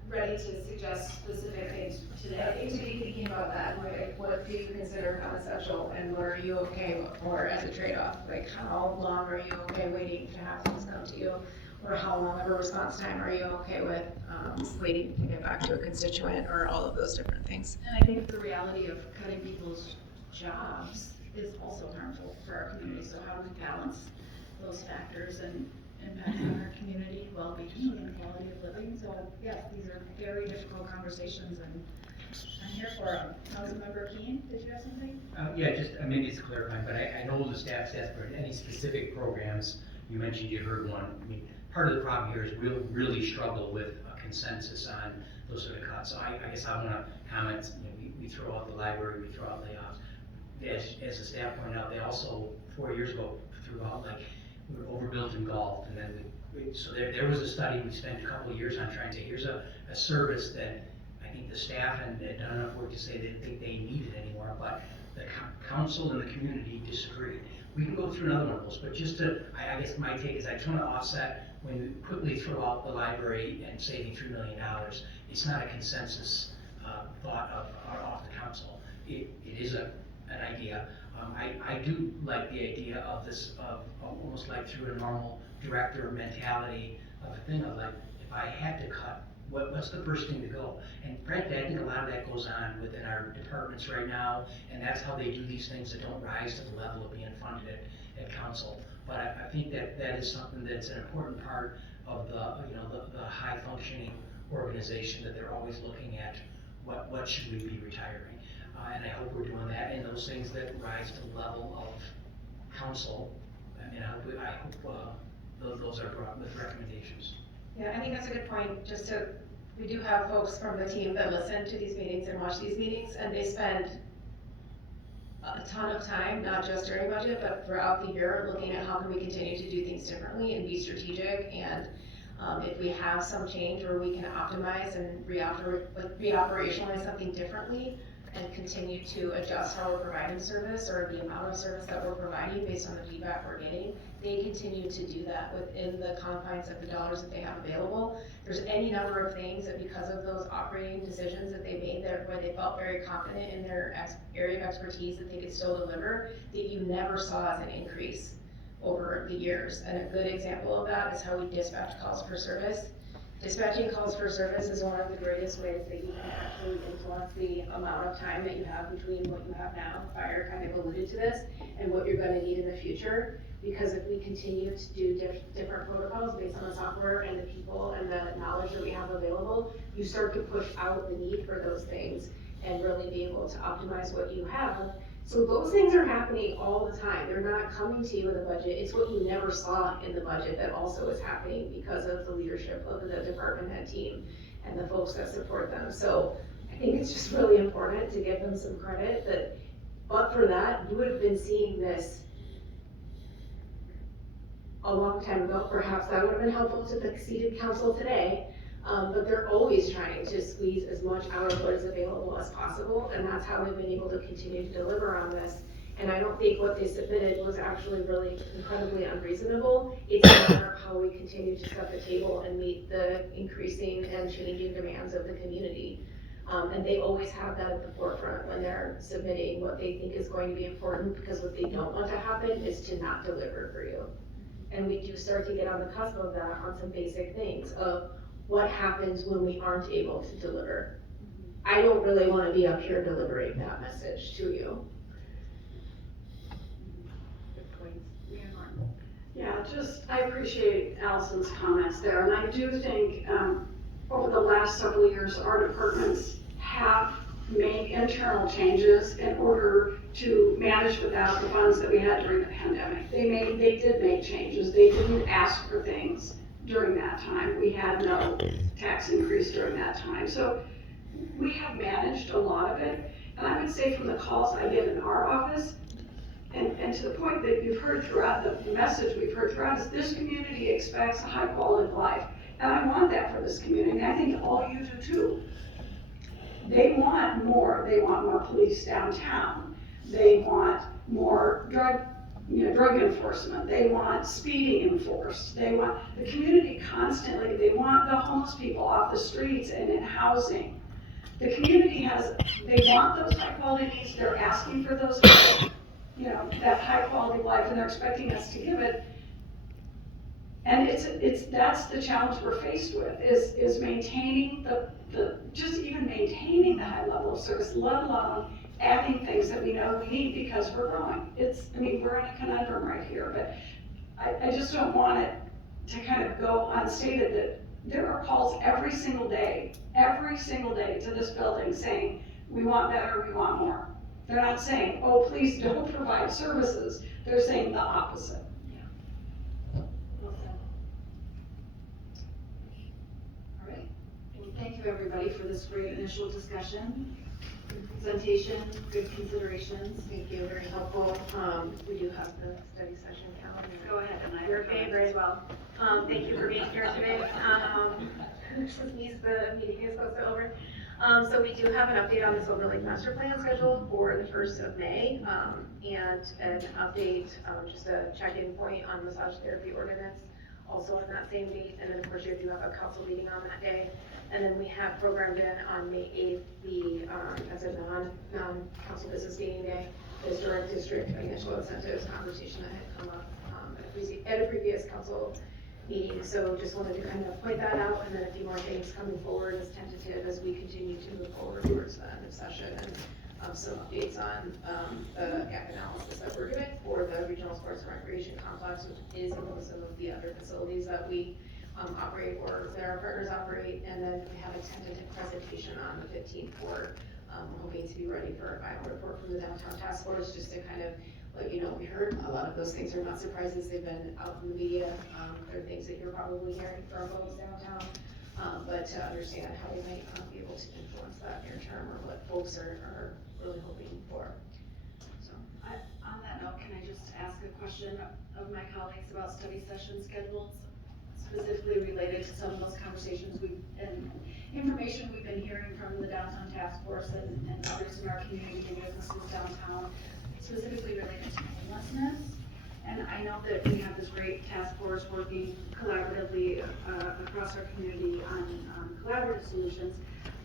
ready to suggest specific things today. I think to be thinking about that, like, what do you consider non-essential, and what are you okay for as a trade-off? Like, how long are you okay waiting to have things come to you? Or how long of a response time are you okay with, waiting to get back to a constituent, or all of those different things? And I think the reality of cutting people's jobs is also harmful for our community, so how do we balance those factors and impacts on our community well-being and quality of living? So yes, these are very difficult conversations, and I'm here for them. Councilmember Keen, did you have something? Yeah, just, maybe it's clarifying, but I know the staff's asked for any specific programs. You mentioned you heard one. I mean, part of the problem here is we'll really struggle with a consensus on those sort of cuts. So I guess I wanna comment, we throw out the library, we throw out layoffs. As the staff pointed out, they also, 4 years ago, threw out, like, we were overbuilt in golf, and then so there was a study, we spent a couple of years on trying to, here's a service that I think the staff had done enough work to say they didn't think they needed anymore, but the council and the community disagreed. We can go through another one of those, but just to, I guess my take is I just want to offset when we quickly throw out the library and saving $3 million. It's not a consensus thought off the council. It is an idea. I do like the idea of this, of almost like through a normal director mentality of a thing of like, if I had to cut, what's the first thing to go? And frankly, I think a lot of that goes on within our departments right now, and that's how they do these things that don't rise to the level of being funded at council. But I think that is something that's an important part of the high functioning organization, that they're always looking at what should we be retiring. And I hope we're doing that, and those things that rise to the level of council. I mean, I hope those are brought with recommendations. Yeah, I think that's a good point, we do have folks from the team that listen to these meetings and watch these meetings, and they spend a ton of time, not just during budget, but throughout the year, looking at how can we continue to do things differently and be strategic, and if we have some change where we can optimize and reoperationalize something differently, and continue to adjust how we're providing service or the amount of service that we're providing based on the feedback we're getting. They continue to do that within the confines of the dollars that they have available. There's any number of things that, because of those operating decisions that they made there, where they felt very confident in their area of expertise that they could still deliver, that you never saw as an increase over the years. And a good example of that is how we dispatch calls for service. Dispatching calls for service is one of the greatest ways that you can actually influence the amount of time that you have between what you have now, Fire kind of alluded to this, and what you're gonna need in the future. Because if we continue to do different protocols based on the software and the people and the knowledge that we have available, you start to push out the need for those things and really be able to optimize what you have. So those things are happening all the time. They're not coming to you in the budget. It's what you never saw in the budget that also is happening because of the leadership of the department head team and the folks that support them. So I think it's just really important to give them some credit that, but for that, you would have been seeing this a long time ago. Perhaps that would have been helpful to the seated council today. But they're always trying to squeeze as much out of what is available as possible, and that's how they've been able to continue to deliver on this. And I don't think what they submitted was actually really incredibly unreasonable. It's a matter of how we continue to set the table and meet the increasing and changing demands of the community. And they always have that at the forefront when they're submitting what they think is going to be important, because what they don't want to happen is to not deliver for you. and we do start to get on the cusp of that on some basic things of what happens when we aren't able to deliver. I don't really wanna be up here delivering that message to you. Yeah, I appreciate Allison's comments there, and I do think, over the last several years, our departments have made internal changes in order to manage without the funds that we had during the pandemic. They did make changes, they didn't ask for things during that time, we had no tax increase during that time, so we have managed a lot of it, and I would say from the calls I get in our office, and to the point that you've heard throughout, the message we've heard throughout is this community expects a high quality of life. And I want that for this community, and I think all you do too. They want more police downtown. They want more drug enforcement. They want speeding enforced. They want the community constantly, they want the homeless people off the streets and in housing. The community they want those high quality needs, they're asking for those that high quality life, and they're expecting us to give it. And that's the challenge we're faced with, is maintaining just even maintaining the high level of service, let alone adding things that we know we need because we're growing. We're in a conundrum right here, but I just don't want it to kind of go unstated that there are calls every single day to this building saying, we want better, we want more. They're not saying, oh, please don't provide services. They're saying the opposite. All right. Well, thank you everybody for this great initial discussion, good presentation, good considerations. Thank you, very helpful. We do have the study session calendar. Go ahead, and I Your favorite as well. Thank you for being here today. This means the meeting is close to over. So we do have an update on the Silver Lake Master Plan schedule for the 1st of May, and an update, just a check-in point on massage therapy ordinance, also on that same date. And then of course you do have a council meeting on that day. And then we have programmed in on May 8th, as a non-council business meeting day, is direct district financial incentives conversation that had come up at a previous council meeting. So just wanted to kind of point that out, and then a few more things coming forward as tentative as we continue to move forward towards the end of session, and some updates on the gap analysis that we're doing for the regional sports and recreation complex, which is among some of the other facilities that we operate or that our partners operate. And then we have a tentative presentation on the 15th for hoping to be ready for a final report from the downtown task force, just to kind of let you know, we heard a lot of those things are not surprises. They've been out in the media. They're things that you're probably hearing from folks downtown, but to understand how we might be able to influence that near term, or what folks are really hoping for. So, On that note, can I just ask a question of my colleagues about study session schedules, specifically related to some of those conversations and information we've been hearing from the downtown task force and others in our community and businesses downtown, specifically related to homelessness. And I know that we have this great task force working collaboratively across our community on collaborative solutions,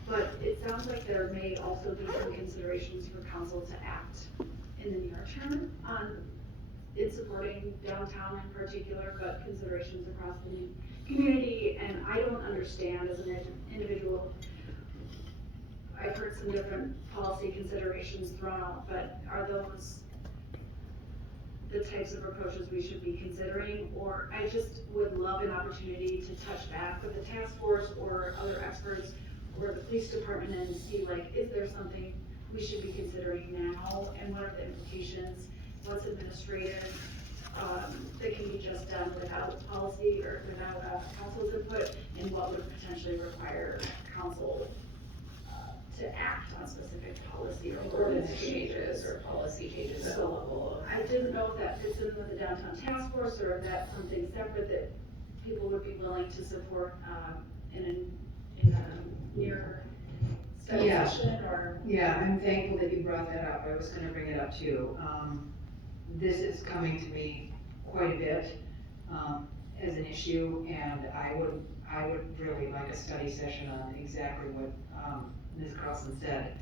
but it sounds like there may also be some considerations for council to act in the near term in supporting downtown in particular, but considerations across the community. And I don't understand as an individual, I've heard some different policy considerations thrown out, but are those the types of approaches we should be considering? Or I just would love an opportunity to touch back with the task force or other experts or the police department and see, like, is there something we should be considering now, and what are the implications? What's administrative that can be just done without policy or without council's input, and what would potentially require council to act on specific policy or ordinance changes or policy changes at the level. I didn't know if that fits in with the downtown task force, or if that's something separate that people would be willing to support in a near study session, or. Yeah, I'm thankful that you brought that up. I was gonna bring it up too. This is coming to me quite a bit as an issue, and I would really like a study session on exactly what Ms. Carlson said.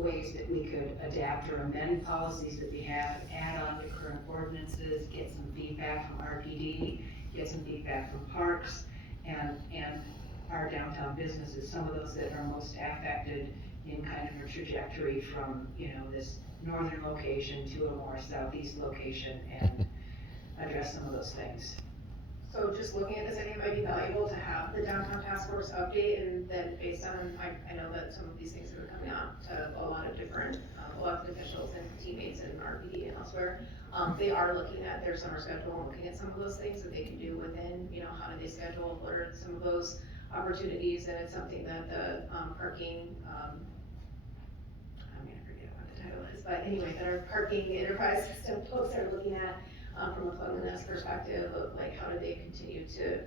ways that we could adapt or amend policies that we have, add on to current ordinances, get some feedback from RPD, get some feedback from parks, and our downtown businesses, some of those that are most affected in kind of a trajectory from, this northern location to a more southeast location, and address some of those things. So just looking at this, I think it might be valuable to have the downtown task force update, and then based on, I know that some of these things have been coming out to a lot of different elected officials and teammates in RPD and elsewhere. They are looking at their summer schedule and looking at some of those things that they can do within, how do they schedule, what are some of those opportunities, and it's something that the parking, I'm gonna forget what the title is, but anyway, that our parking enterprise system folks are looking at from a cleanliness perspective of like how do they continue to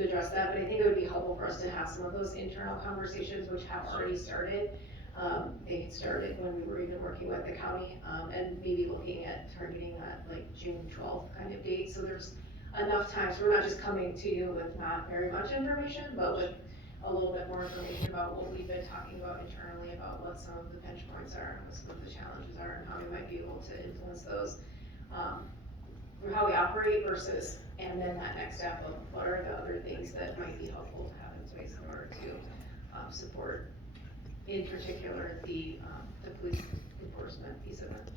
address that. But I think it would be helpful for us to have some of those internal conversations which have already started. They had started when we were even working with the county, and maybe looking at targeting that like June 12th kind of date. So there's enough time, so we're not just coming to you with not very much information, but with a little bit more information about what we've been talking about internally, about what some of the pinch points are, what some of the challenges are, and how we might be able to influence those. Through how we operate versus, and then that next step of what are the other things that might be helpful to have in place in order to support, in particular, the police enforcement piece of it.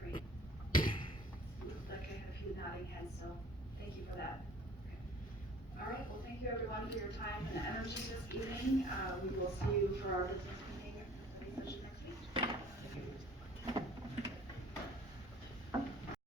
Great. Looks like I have a few nodding heads, so thank you for that. All right, well, thank you everyone for your time and energy this evening. We will see you for our business